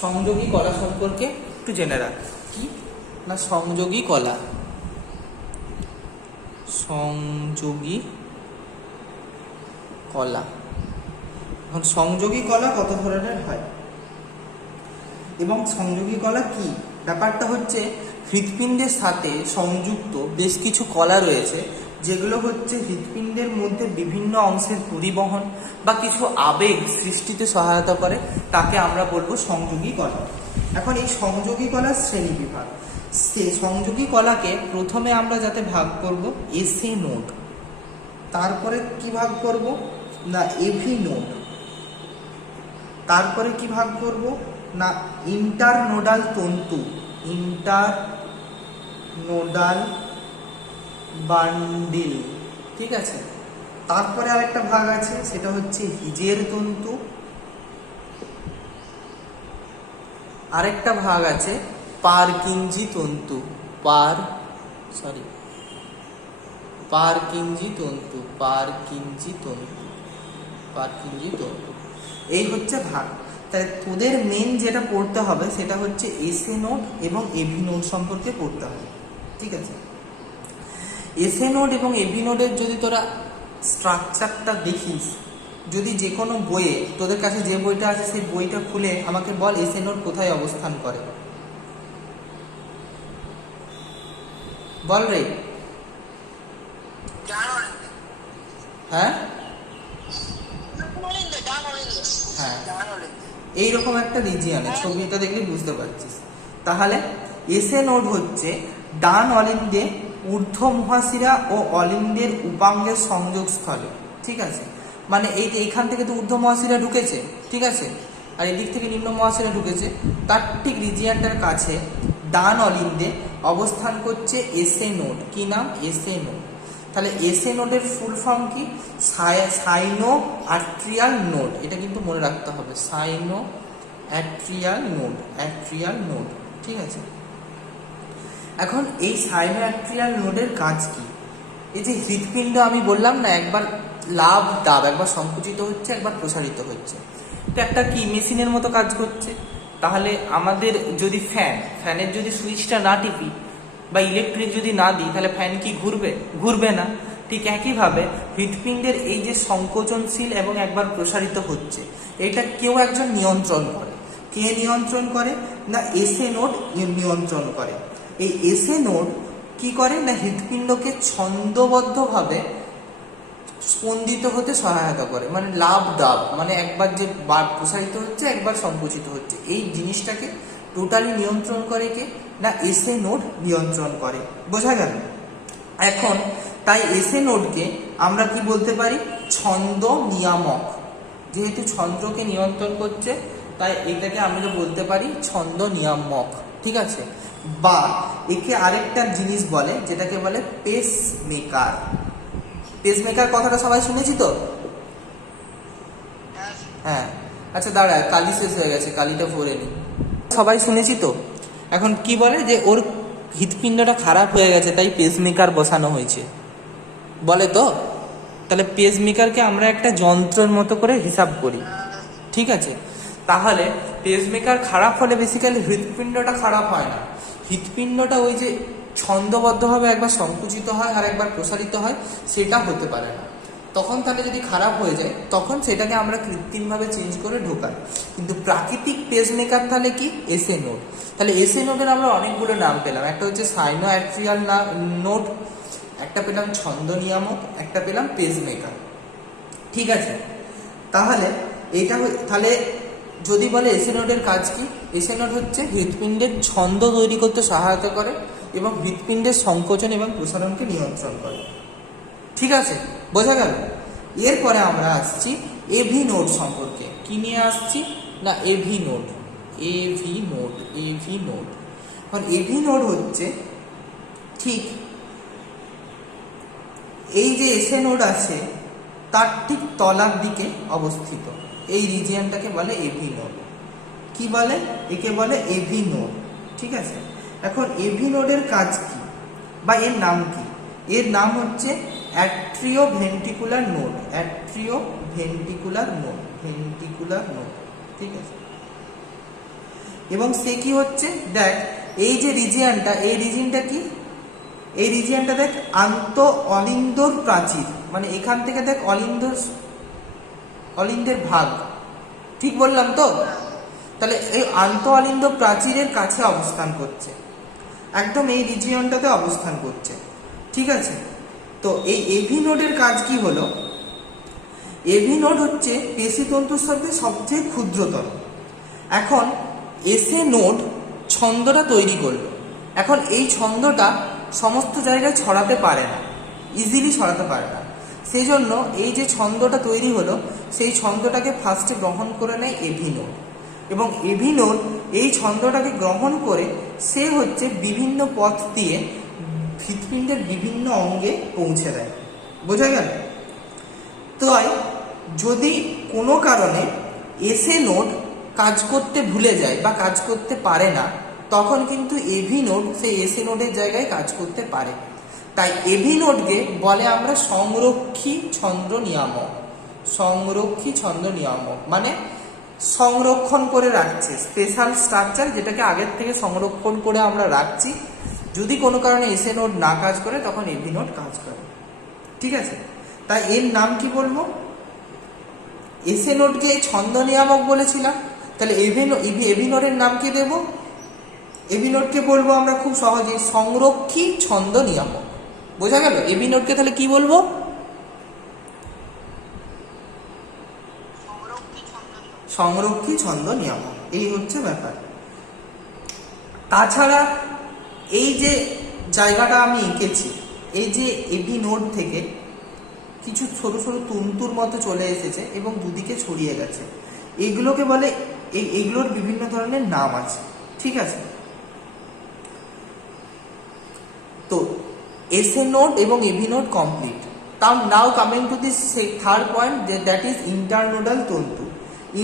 সংযোগী কলা সম্পর্কে একটু জেনে রাখ। কি না সংযোগী কলা, সংযোগী কলা এখন সংযোগী কলা কত ধরনের হয় এবং সংযোগী কলা কি? ব্যাপারটা হচ্ছে হৃৎপিণ্ডের সাথে সংযুক্ত বেশ কিছু কলা রয়েছে, যেগুলো হচ্ছে হৃৎপিণ্ডের মধ্যে বিভিন্ন অংশের পরিবহন বা কিছু আবেগ সৃষ্টিতে সহায়তা করে, তাকে আমরা বলবো সংযোগী কলা। এখন এই সংযোগী কলার শ্রেণী বিভাগ, সেই সংযোগী কলাকে প্রথমে আমরা যাতে ভাগ করব এসএ নোড, তারপরে কি ভাগ করব না এভি নোড, তারপরে কি ভাগ করব না ইন্টারনোডাল তন্তু, ইন্টারনোডাল বান্ডিল, ঠিক আছে। তারপরে আরেকটা ভাগ আছে, সেটা হচ্ছে হিজের তন্তু, আরেকটা ভাগ আছে পারকিনজি তন্তু, পারকিনজি তন্তু, এই হচ্ছে ভাগ। তাই তোদের মেন যেটা পড়তে হবে সেটা হচ্ছে এসএ নোড এবং এভি নোড সম্পর্কে পড়তে হবে, ঠিক আছে। এসএ নোড এবং এভি নোডের যদি তোরা স্ট্রাকচারটা দেখিস, যদি যে কোনো বইয়ে তোদের কাছে যে বইটা আছে সেই বইটা খুলে আমাকে বল এসএ নোড কোথায় অবস্থান করে, বল রে। হ্যাঁ হ্যাঁ, এইরকম একটা রিজিয়নে, ছবিটা দেখলে বুঝতে পারছিস। তাহলে এসএ নোড হচ্ছে ডান অলিন্দে ঊর্ধ্ব মহাশিরা ও অলিন্দের উপাঙ্গের সংযোগস্থলে, ঠিক আছে। মানে এইখান থেকে তো ঊর্ধ্ব মহাশিরা ঢুকেছে, ঠিক আছে, আর এই দিক থেকে নিম্ন মহাশিরা ঢুকেছে, তার ঠিক রিজিয়নটার কাছে ডান অলিন্দে অবস্থান করছে এসএ নোড। কি নাম? SA node. তাহলে এসএ নোডের ফুল ফর্ম কি? সাইনো আর্ট্রিয়াল নোড, এটা কিন্তু মনে রাখতে হবে, সাইনো অ্যাট্রিয়াল নোড, ঠিক আছে। এখন এই সাইনো অ্যাট্রিয়াল নোডের কাজ কি? এই যে হৃৎপিণ্ড আমি বললাম না, একবার লাভ দাব, একবার সংকুচিত হচ্ছে, একবার প্রসারিত হচ্ছে, তো একটা কি মেশিনের মতো কাজ করছে। তাহলে আমাদের যদি ফ্যানের যদি সুইচটা না টিপি বা ইলেকট্রিক যদি না দিই, তাহলে ফ্যান কি ঘুরবে না। ঠিক একইভাবে হৃৎপিণ্ডের এই যে সংকোচনশীল এবং একবার প্রসারিত হচ্ছে, এটা কেউ একজন নিয়ন্ত্রণ করে। কে নিয়ন্ত্রণ করে? না এসএ নোড নিয়ন্ত্রণ করে। এই এসএ নোড কি করে না হৃৎপিণ্ডকে ছন্দবদ্ধভাবে স্পন্দিত হতে সহায়তা করে, মানে লাভ দাব, মানে একবার যে প্রসারিত হচ্ছে, একবার সংকুচিত হচ্ছে, এই জিনিসটাকে টোটালি নিয়ন্ত্রণ করে কে? না এসএ নোড নিয়ন্ত্রণ করে। বোঝা গেল? এখন তাই এসএ নোডকে আমরা কি বলতে পারি? ছন্দ নিয়ামক। যেহেতু ছন্দকে নিয়ন্ত্রণ করছে, তাই এটাকে আমরা বলতে পারি ছন্দ নিয়ামক, ঠিক আছে। বা একে আরেকটা জিনিস বলে, যেটাকে বলে পেস মেকার। পেসমেকার কথাটা সবাই শুনেছি তো? হ্যাঁ, আচ্ছা দাঁড়া, কালি শেষ হয়ে গেছে, কালিটা ভরে নি। সবাই শুনেছি তো? এখন কি বলে যে ওর হৃৎপিণ্ডটা খারাপ হয়ে গেছে, তাই পেসমেকার বসানো হয়েছে, বলে তো। তাহলে পেসমেকারকে আমরা একটা যন্ত্রের মতো করে হিসাব করি, ঠিক আছে। তাহলে পেসমেকার খারাপ হলে বেসিক্যালি হৃৎপিণ্ডটা খারাপ হয় না, হৃৎপিণ্ডটা ওই যে ছন্দবদ্ধভাবে একবার সংকুচিত হয় আর একবার প্রসারিত হয়, সেটা হতে পারে না। তখন তাহলে যদি খারাপ হয়ে যায়, তখন সেটাকে আমরা কৃত্রিমভাবে চেঞ্জ করে ঢোকাই। কিন্তু প্রাকৃতিক পেসমেকার তাহলে কি? SA node. তাহলে এসএ নোডের আমরা অনেকগুলো নাম পেলাম, একটা হচ্ছে সাইনো অ্যাট্রিয়াল নোড, একটা পেলাম ছন্দ নিয়ামক, একটা পেলাম পেসমেকার, ঠিক আছে। তাহলে এটা তাহলে যদি বলে এসএ নোডের কাজ কি? এসএ নোড হচ্ছে হৃৎপিণ্ডের ছন্দ তৈরি করতে সহায়তা করে এবং হৃৎপিণ্ডের সংকোচন এবং প্রসারণকে নিয়ন্ত্রণ করে, ঠিক আছে। বোঝা গেল? এরপরে আমরা আসছি এভি নোড সম্পর্কে। কি নিয়ে আসছি না এভি নোড। এখন এভি নোড হচ্ছে ঠিক এই যে এসএ নোড আছে তার ঠিক তলার দিকে অবস্থিত, এই রিজিয়নটাকে বলে এভি নোড। কি বলে? একে বলে এভি নোড, ঠিক আছে। এখন এভি নোডের কাজ কি বা এর নাম কি? এর নাম হচ্ছে অ্যাট্রিও ভেন্ট্রিকুলার নোড, ঠিক আছে। এবং সে কি হচ্ছে, দেখ এই যে রিজিয়নটা, এই রিজিয়নটা কি? এই রিজিয়নটা দেখ আন্ত অলিন্দর প্রাচীর, মানে এখান থেকে দেখ অলিন্দের ভাগ, ঠিক বললাম তো? তাহলে এই আন্ত অলিন্দ প্রাচীরের কাছে অবস্থান করছে, একদম এই রিজিয়নটাতে অবস্থান করছে, ঠিক আছে? তো এই এভি নোডের কাজ কি হলো? এভি নোড হচ্ছে পেশিতন্তুর সাথে সবচেয়ে ক্ষুদ্রতর। এখন এসএ নোড ছন্দটা তৈরি করলো। এখন এই ছন্দটা সমস্ত জায়গায় ছড়াতে পারে না, ইজিলি ছড়াতে পারে না। সেই জন্য এই যে ছন্দটা তৈরি হলো, সেই ছন্দটাকে ফার্স্টে গ্রহণ করে নেয় এভি নোড, এবং এভি নোড এই ছন্দটাকে গ্রহণ করে সে হচ্ছে বিভিন্ন পথ দিয়ে হৃৎপিণ্ডের বিভিন্ন অঙ্গে পৌঁছে দেয়। বোঝা গেল? তাই যদি কোনো কারণে এসএ নোড কাজ করতে ভুলে যায় বা কাজ করতে পারে না, তখন কিন্তু এভি নোড সেই এসএ নোডের জায়গায় কাজ করতে পারে। তাই এভি নোডকে বলে আমরা সংরক্ষী ছন্দ নিয়ামক। সংরক্ষী ছন্দ নিয়ামক মানে সংরক্ষণ করে রাখছে, স্পেশাল স্ট্রাকচার, যেটাকে আগের থেকে সংরক্ষণ করে আমরা রাখছি। যদি কোনো কারণে এসএ নোড না কাজ করে, তখন এভি নোড কাজ করে, ঠিক আছে? তাই এর নাম কি বলবো? এসএ নোডকে ছন্দ নিয়ামক বলেছিলাম, তাহলে এভি নোডের নাম কি দেব? এভি নোডকে বলবো আমরা খুব সহজেই সংরক্ষী ছন্দ নিয়ামক। বোঝা গেল? এভি নোডকে তাহলে কি বলবো? সংরক্ষী ছন্দ নিয়ামক। এই হচ্ছে ব্যাপার। তাছাড়া এই যে জায়গাটা আমি এঁকেছি, এই যে এভি নোড থেকে কিছু ছোট ছোট তন্তুর মতো চলে এসেছে এবং দুদিকে ছড়িয়ে গেছে, এইগুলোকে বলে, এইগুলোর বিভিন্ন ধরনের নাম আছে, ঠিক আছে? তো এসএ নোড এবং AV node complete. Now coming to this third point, that is internodal তন্তু।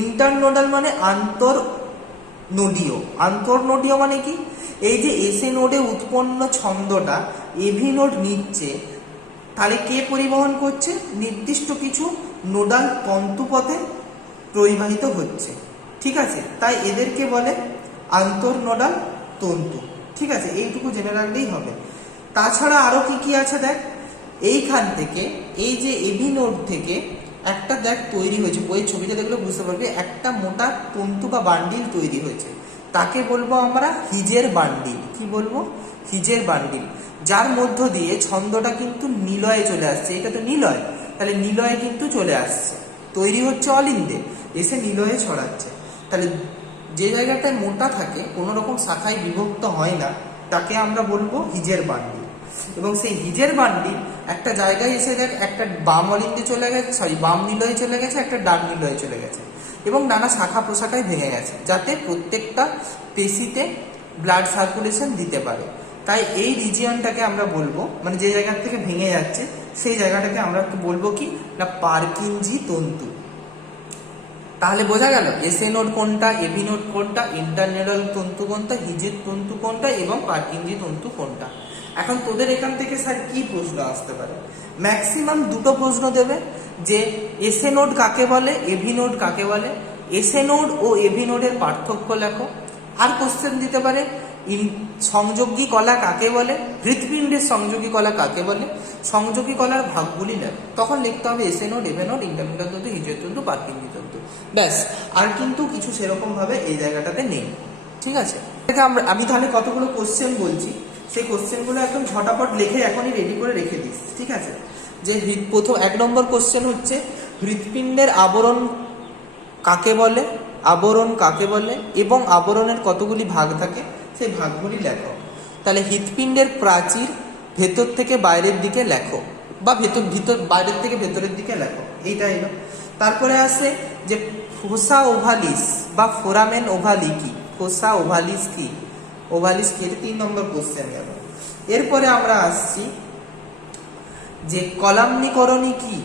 ইন্টারনোডাল মানে আন্তর্নোডীয়। আন্তর্নোডীয় মানে কি? এই যে এসএ নোডে উৎপন্ন ছন্দটা এভি নোড নিচ্ছে, তাহলে কে পরিবহন করছে? নির্দিষ্ট কিছু নোডাল তন্তুপথে পরিবাহিত হচ্ছে, ঠিক আছে? তাই এদেরকে বলে আন্তর্নোডাল তন্তু, ঠিক আছে? এইটুকু জেনে রাখলেই হবে। তাছাড়া আরো কি কি আছে দেখ, এইখান থেকে এই যে এভি নোড থেকে একটা দেখ তৈরি হয়েছে, বইয়ের ছবিটা দেখলে বুঝতে পারবে, একটা মোটা তন্তু বা বান্ডিল তৈরি হয়েছে, তাকে বলবো আমরা হিজের বান্ডিল। কি বলবো? হিজের বান্ডিল, যার মধ্য দিয়ে ছন্দটা কিন্তু নিলয়ে চলে আসছে। এটা তো নিলয়, তাহলে নিলয়ে কিন্তু চলে আসছে, তৈরি হচ্ছে অলিন্দে, এসে নিলয়ে ছড়াচ্ছে। তাহলে যে জায়গাটায় মোটা থাকে, কোনো রকম শাখায় বিভক্ত হয় না, তাকে আমরা বলবো হিজের বান্ডিল। এবং সেই হিজের বান্ডিল একটা জায়গায় এসে দেখ, একটা বাম অলিন্দে চলে গেছে, বাম নিলয়ে চলে গেছে, একটা ডান নিলয়ে চলে গেছে, এবং নানা শাখা প্রশাখায় ভেঙে গেছে, যাতে প্রত্যেকটা পেশিতে ব্লাড সার্কুলেশন দিতে পারে। তাই এই রিজিয়নটাকে আমরা বলবো, মানে যে জায়গা থেকে ভেঙে যাচ্ছে সেই জায়গাটাকে আমরা বলবো কি না, পার্কিনজি তন্তু। তাহলে বোঝা গেল এসএ নোড কোনটা, এভি নোড কোনটা, ইন্টারনোডাল তন্তু কোনটা, হিজের তন্তু কোনটা এবং পার্কিনজি তন্তু কোনটা। এখন তোদের এখান থেকে স্যার কি প্রশ্ন আসতে পারে? ম্যাক্সিমাম দুটো প্রশ্ন দেবে, যে এসএ নোড কাকে বলে, এভি নোড কাকে বলে, এসএ নোড ও এভি নোডের পার্থক্য লেখো। আর কোশ্চেন দিতে পারে সংযোগী কলা কাকে বলে, হৃৎপিণ্ডের সংযোগী কলা কাকে বলে, সংযোগী কলার ভাগগুলি লেখো। তখন লিখতে হবে SA node, AV node, internodal তন্তু, হিজের তন্তু, পার্কিনজি তন্তু, ব্যাস। আর কিন্তু কিছু সেরকম ভাবে এই জায়গাটাতে নেই, ঠিক আছে? আমি তাহলে কতগুলো কোশ্চেন বলছি, সেই কোশ্চেনগুলো একদম ঝটাপট লিখে এখনই রেডি করে রেখে দিস, ঠিক আছে? যে প্রথম 1 নম্বর কোশ্চেন হচ্ছে হৃৎপিণ্ডের আবরণ কাকে বলে, আবরণ কাকে বলে এবং আবরণের কতগুলি ভাগ থাকে, সেই ভাগগুলি লেখো। তাহলে হৃৎপিণ্ডের প্রাচীর ভেতর থেকে বাইরের দিকে লেখো, বা বাইরের থেকে ভেতরের দিকে লেখো, এইটা এলো। তারপরে আসে যে ফোসা ওভালিস বা ফোরামেন ওভালি কি, ফোসা ওভালিস কি, ওভালিস কি, এটা 3 নম্বর কোশ্চেন গেল। এরপরে আমরা আসছি যে কলামনিকরণী কি,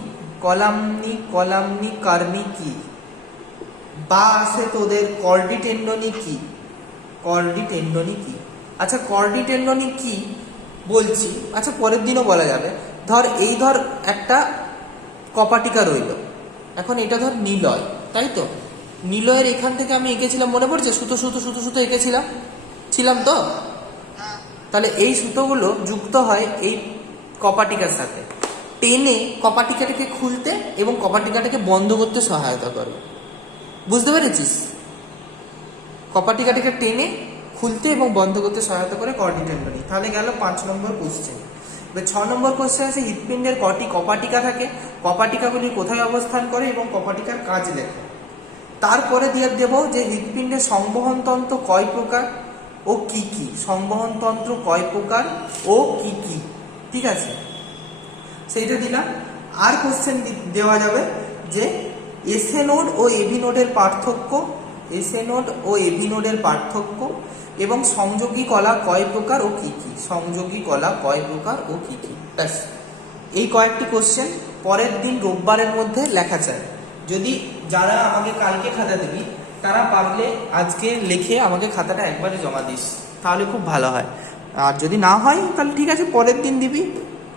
কলামনিকরণী কি, বা আছে তোদের কর্ডি টেন্ডনি কি, কর্ডি টেন্ডনি কি। আচ্ছা কর্ডি টেন্ডনি কি বলছি, আচ্ছা পরের দিনও বলা যাবে। ধর একটা কপাটিকা রইল, এখন এটা ধর নিলয়, তাই তো? নিলয়ের এখান থেকে আমি এঁকেছিলাম, মনে পড়ছে? সুতো সুতো সুতো সুতো ছিলাম তো? তাহলে এই সুতোগুলো যুক্ত হয় এই কপাটিকার সাথে, টেনে কপাটিকাটাকে খুলতে এবং কপাটিকাটাকে বন্ধ করতে সহায়তা করে। বুঝতে পেরেছিস? কপাটিকাটাকে টেনে খুলতে এবং বন্ধ করতে সহায়তা করে কর্টি টেন্ডনি। তাহলে গেল 5 নম্বর কোশ্চেন। এবার 6 নম্বর কোশ্চেন আছে হৃৎপিণ্ডের কটি কপাটিকা থাকে, কপাটিকাগুলি কোথায় অবস্থান করে এবং কপাটিকার কাজ লেখো। তারপরে দিয়ে দেব যে হৃৎপিণ্ডের সংবহনতন্ত্র কয় প্রকার ও কি কি, সংবহনতন্ত্র কয় প্রকার ও কি কি, ঠিক আছে, সেইটা দিলাম। আর কোশ্চেন দেওয়া যাবে যে এসএ নোড ও এভি নোডের পার্থক্য, এসএ নোড ও এভি নোডের পার্থক্য এবং সংযোগী কলা কয় প্রকার ও কি কি, সংযোগী কলা কয় প্রকার ও কি কি। ব্যাস, এই কয়েকটি কোশ্চেন পরের দিন রোববারের মধ্যে লেখা চাই। যদি যারা আমাকে কালকে খাতা দিবি তারা পারলে আজকে লিখে আমাকে খাতাটা একবারে জমা দিস, তাহলে খুব ভালো হয়। আর যদি না হয় তাহলে ঠিক আছে, পরের দিন দিবি,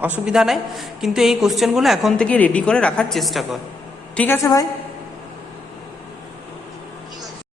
অসুবিধা নাই। কিন্তু এই কোশ্চেনগুলো এখন থেকে রেডি করে রাখার চেষ্টা কর, ঠিক আছে ভাই?